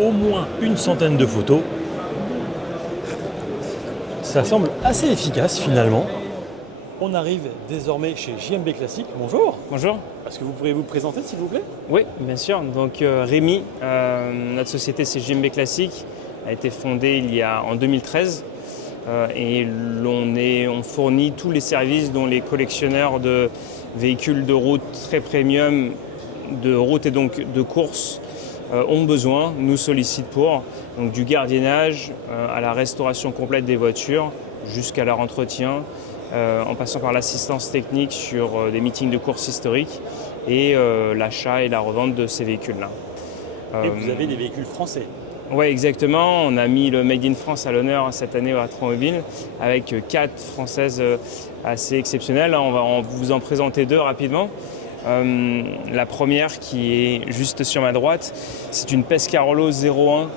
au moins une centaine de photos. Ça semble assez efficace finalement. On arrive désormais chez JMB Classic. Bonjour. Bonjour. Est-ce que vous pourriez vous présenter s'il vous plaît? Oui, bien sûr. Donc Rémi, notre société c'est JMB Classic, a été fondée en 2013 et on fournit tous les services dont les collectionneurs de véhicules de route très premium, de route et donc de course ont besoin, nous sollicitent pour. Donc du gardiennage à la restauration complète des voitures jusqu'à leur entretien, en passant par l'assistance technique sur des meetings de course historiques et l'achat et la revente de ces véhicules-là. Et vous avez des véhicules français? Oui, exactement. On a mis le Made in France à l'honneur cette année au Retromobile avec 4 françaises assez exceptionnelles. On va vous en présenter 2 rapidement. La première qui est juste sur ma droite, c'est une Pescarolo 01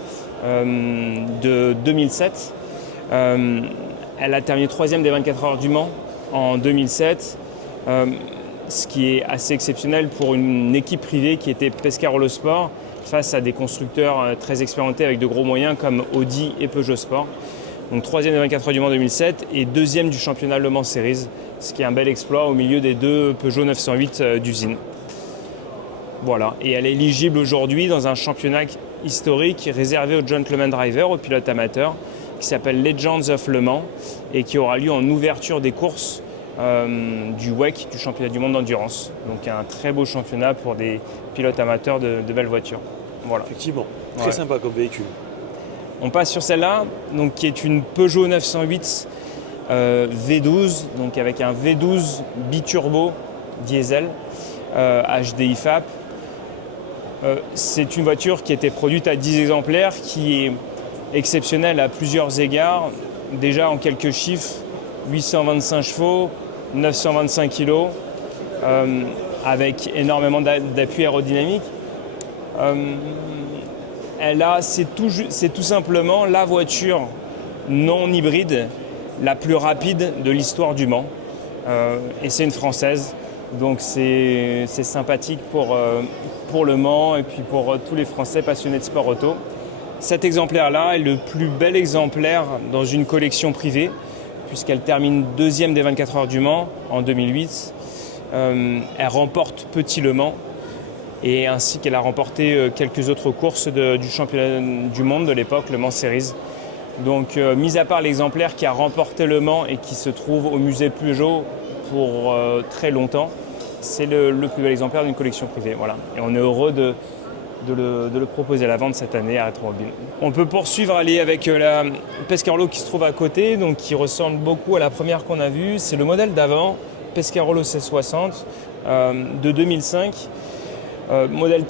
de 2007. Elle a terminé 3e des 24 heures du Mans en 2007, ce qui est assez exceptionnel pour une équipe privée qui était Pescarolo Sport face à des constructeurs très expérimentés avec de gros moyens comme Audi et Peugeot Sport. Donc 3e des 24 heures du Mans 2007 et 2e du championnat Le Mans Series, ce qui est un bel exploit au milieu des 2 Peugeot 908 d'usine. Voilà, et elle est éligible aujourd'hui dans un championnat historique réservé aux gentleman drivers, aux pilotes amateurs, qui s'appelle Legends of Le Mans et qui aura lieu en ouverture des courses du WEC, du championnat du monde d'endurance. Donc un très beau championnat pour des pilotes amateurs de belles voitures. Voilà. Effectivement, très sympa comme véhicule. On passe sur celle-là, donc qui est une Peugeot 908 V12, donc avec un V12 biturbo diesel HDI FAP. C'est une voiture qui a été produite à 10 exemplaires, qui est exceptionnelle à plusieurs égards. Déjà en quelques chiffres, 825 chevaux, 925 kg, avec énormément d'appui aérodynamique. C'est tout simplement la voiture non hybride la plus rapide de l'histoire du Mans. Et c'est une Française, donc c'est sympathique pour le Mans et puis pour tous les Français passionnés de sport auto. Cet exemplaire-là est le plus bel exemplaire dans une collection privée, puisqu'elle termine deuxième des 24 heures du Mans en 2008. Elle remporte Petit Le Mans, et ainsi qu'elle a remporté quelques autres courses du championnat du monde de l'époque, le Mans Series. Donc, mis à part l'exemplaire qui a remporté le Mans et qui se trouve au musée Peugeot pour très longtemps, c'est le plus bel exemplaire d'une collection privée. Voilà. Et on est heureux de le proposer à la vente cette année à Rétromobile. On peut poursuivre avec la Pescarolo qui se trouve à côté, donc qui ressemble beaucoup à la première qu'on a vue. C'est le modèle d'avant, Pescarolo C60 de 2005. Modèle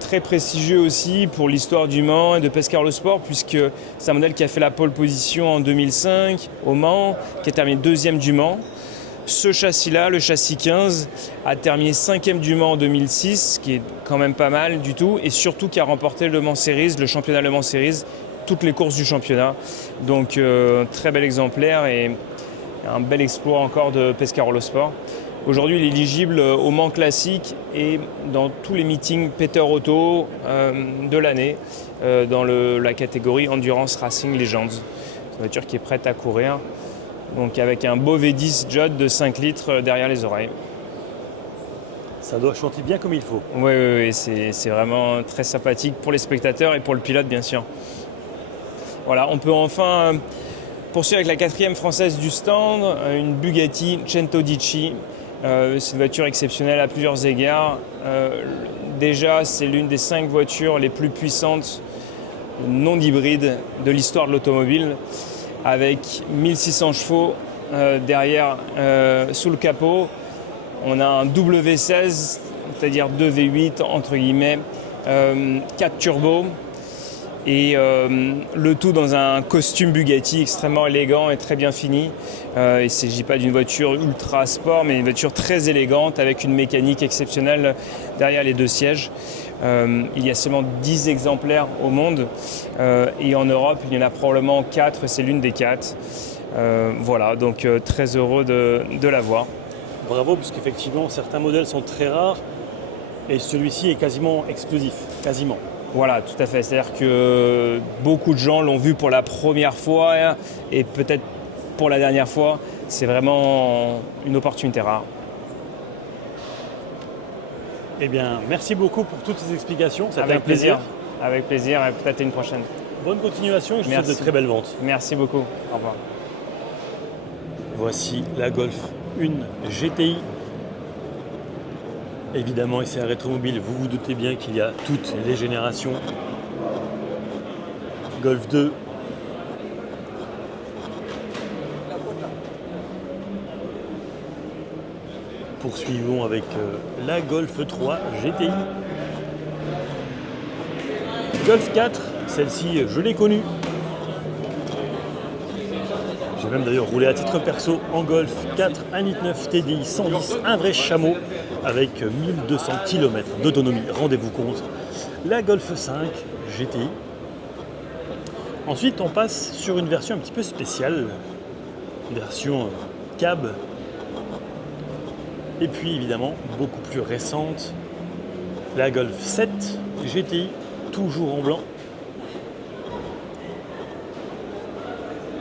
très prestigieux aussi pour l'histoire du Mans et de Pescarolo Sport, puisque c'est un modèle qui a fait la pole position en 2005 au Mans, qui a terminé deuxième du Mans. Ce châssis-là, le châssis 15, a terminé 5e du Mans en 2006, ce qui est quand même pas mal du tout, et surtout qui a remporté le Mans Series, le championnat Le Mans Series, toutes les courses du championnat. Donc très bel exemplaire et un bel exploit encore de Pescarolo Sport. Aujourd'hui, il est éligible au Mans Classique et dans tous les meetings Peter Auto de l'année, dans la catégorie Endurance Racing Legends. C'est une voiture qui est prête à courir, donc avec un beau V10 Judd de 5 litres derrière les oreilles. Ça doit chanter bien comme il faut. Oui, c'est vraiment très sympathique pour les spectateurs et pour le pilote, bien sûr. Voilà, on peut enfin poursuivre avec la 4e française du stand, une Bugatti Centodieci. C'est une voiture exceptionnelle à plusieurs égards. Déjà, c'est l'une des 5 voitures les plus puissantes non hybrides de l'histoire de l'automobile, avec 1600 chevaux derrière sous le capot. On a un W16, c'est-à-dire 2 V8 entre guillemets, 4 turbos, et le tout dans un costume Bugatti extrêmement élégant et très bien fini. Il ne s'agit pas d'une voiture ultra sport, mais une voiture très élégante avec une mécanique exceptionnelle derrière les 2 sièges. Il y a seulement 10 exemplaires au monde et en Europe il y en a probablement 4, c'est l'une des 4. Voilà, donc très heureux de l'avoir. Bravo, parce qu'effectivement certains modèles sont très rares et celui-ci est quasiment exclusif, quasiment. Voilà, tout à fait. C'est-à-dire que beaucoup de gens l'ont vu pour la première fois et peut-être pour la dernière fois. C'est vraiment une opportunité rare. Eh bien, merci beaucoup pour toutes ces explications. Ça a été Avec un plaisir. Avec plaisir, et peut-être une prochaine. Bonne continuation et je vous souhaite de très belles ventes. Merci beaucoup. Au revoir. Voici la Golf 1 GTI. Évidemment, ici à Rétromobile, vous vous doutez bien qu'il y a toutes les générations. Golf 2. Poursuivons avec la Golf 3 GTI. Golf 4, celle-ci, je l'ai connue. J'ai même d'ailleurs roulé à titre perso en Golf 4 1.9 TDI 110, un vrai chameau avec 1200 km d'autonomie, rendez-vous compte. La Golf 5 GTI. Ensuite, on passe sur une version un petit peu spéciale, version cab. Et puis évidemment, beaucoup plus récente, la Golf 7 GTI, toujours en blanc.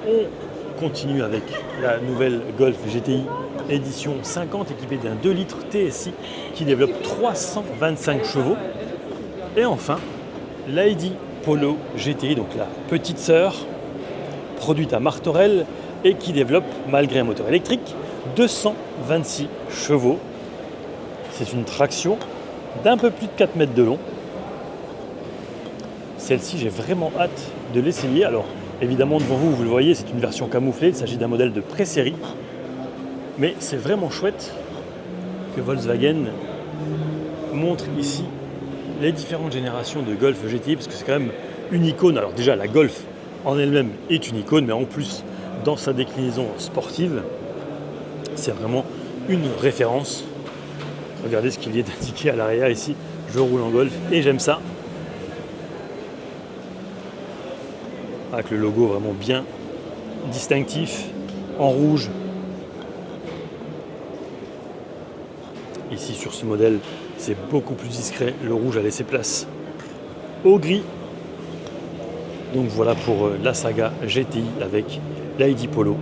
On continue avec la nouvelle Golf GTI édition 50 équipée d'un 2 litres TSI qui développe 325 chevaux. Et enfin, l'Heidi Polo GTI, donc la petite sœur, produite à Martorell et qui développe, malgré un moteur électrique, 226 chevaux. C'est une traction d'un peu plus de 4 mètres de long. Celle-ci, j'ai vraiment hâte de l'essayer. Alors, Évidemment, devant vous, vous le voyez, c'est une version camouflée, il s'agit d'un modèle de pré-série. Mais c'est vraiment chouette que Volkswagen montre ici les différentes générations de Golf GTI, parce que c'est quand même une icône. Alors déjà, la Golf en elle-même est une icône, mais en plus, dans sa déclinaison sportive, c'est vraiment une référence. Regardez ce qu'il y est indiqué à l'arrière ici, je roule en Golf et j'aime ça. Avec le logo vraiment bien distinctif, en rouge. Ici sur ce modèle, c'est beaucoup plus discret, le rouge a laissé place au gris. Donc voilà pour la saga GTI avec l'ID Polo.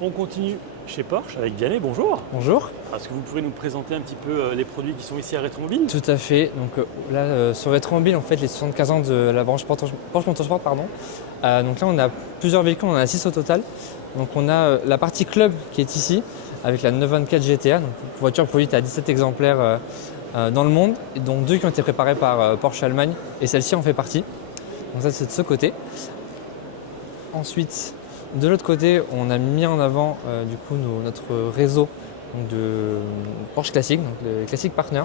On continue chez Porsche avec Vianney, bonjour. Bonjour. Est-ce que vous pourriez nous présenter un petit peu les produits qui sont ici à Rétromobile? Tout à fait. Donc là, sur Rétromobile, on fête les 75 ans de la branche Porsche Motorsport. Donc là, on a plusieurs véhicules, on en a 6 au total. Donc on a la partie club qui est ici, avec la 924 GTA, donc une voiture produite à 17 exemplaires dans le monde, dont 2 qui ont été préparés par Porsche Allemagne, et celle-ci en fait partie. Donc ça, c'est de ce côté. Ensuite, de l'autre côté, on a mis en avant notre réseau de Porsche Classic, donc le Classic Partner.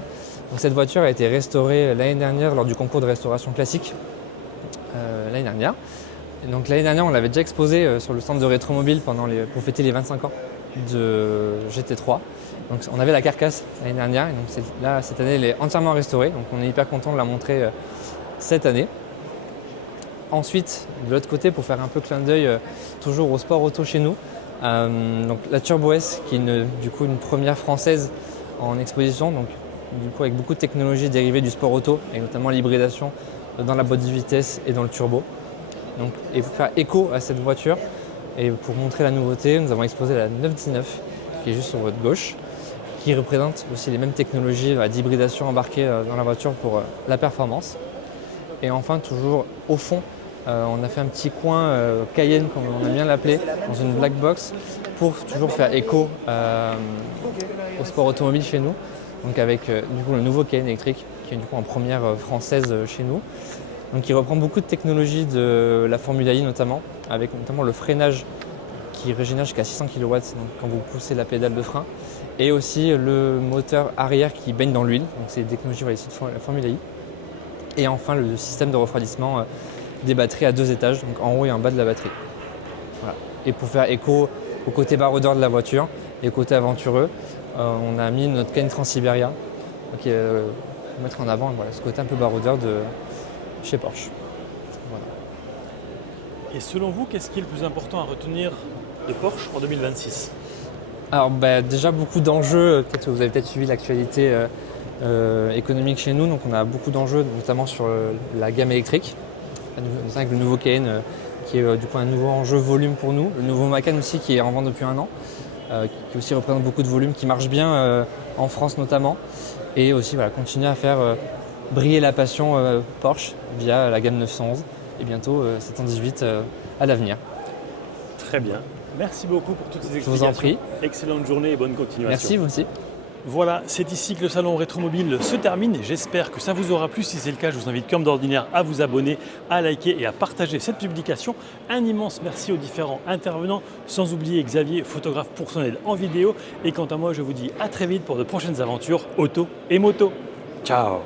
Donc cette voiture a été restaurée l'année dernière lors du concours de restauration classique l'année dernière. Et donc l'année dernière, on l'avait déjà exposée sur le stand de Rétromobile pour fêter les 25 ans de GT3. Donc on avait la carcasse l'année dernière, et donc là cette année elle est entièrement restaurée. Donc on est hyper content de la montrer cette année. Ensuite, de l'autre côté, pour faire un peu clin d'œil toujours au sport auto chez nous, donc la Turbo S qui est une première française en exposition, donc du coup avec beaucoup de technologies dérivées du sport auto, et notamment l'hybridation dans la boîte de vitesse et dans le turbo. Donc, et pour faire écho à cette voiture et pour montrer la nouveauté, nous avons exposé la 919 qui est juste sur votre gauche, qui représente aussi les mêmes technologies d'hybridation embarquées dans la voiture pour la performance. Et enfin, toujours au fond, on a fait un petit coin Cayenne, comme on aime bien l'appeler, dans une black box, pour toujours faire écho au sport automobile chez nous. Donc avec le nouveau Cayenne électrique, qui est en première française chez nous. Donc qui reprend beaucoup de technologies de la Formule I notamment, avec notamment le freinage qui régénère jusqu'à 600 kW donc quand vous poussez la pédale de frein, et aussi le moteur arrière qui baigne dans l'huile, donc c'est des technologies ici de la Formule I. Et enfin le système de refroidissement des batteries à 2 étages, donc en haut et en bas de la batterie. Voilà. Et pour faire écho au côté baroudeur de la voiture et au côté aventureux, on a mis notre Cayenne Transsiberia, qui pour mettre en avant ce côté un peu baroudeur de chez Porsche. Voilà. Et selon vous, qu'est-ce qui est le plus important à retenir de Porsche en 2026? Alors déjà beaucoup d'enjeux, vous avez peut-être suivi l'actualité économique chez nous, donc on a beaucoup d'enjeux notamment sur la gamme électrique, avec le nouveau Cayenne qui est un nouveau enjeu volume pour nous, le nouveau Macan aussi qui est en vente depuis 1 an, qui aussi représente beaucoup de volume, qui marche bien en France notamment, et aussi continuer à faire briller la passion Porsche via la gamme 911 et bientôt 718 à l'avenir. Très bien. Merci beaucoup pour toutes ces explications. Je vous en prie. Excellente journée et bonne continuation. Merci, vous aussi. Voilà, c'est ici que le salon Rétromobile se termine. J'espère que ça vous aura plu. Si c'est le cas, je vous invite comme d'ordinaire à vous abonner, à liker et à partager cette publication. Un immense merci aux différents intervenants, sans oublier Xavier, photographe personnel en vidéo. Et quant à moi, je vous dis à très vite pour de prochaines aventures auto et moto. Ciao!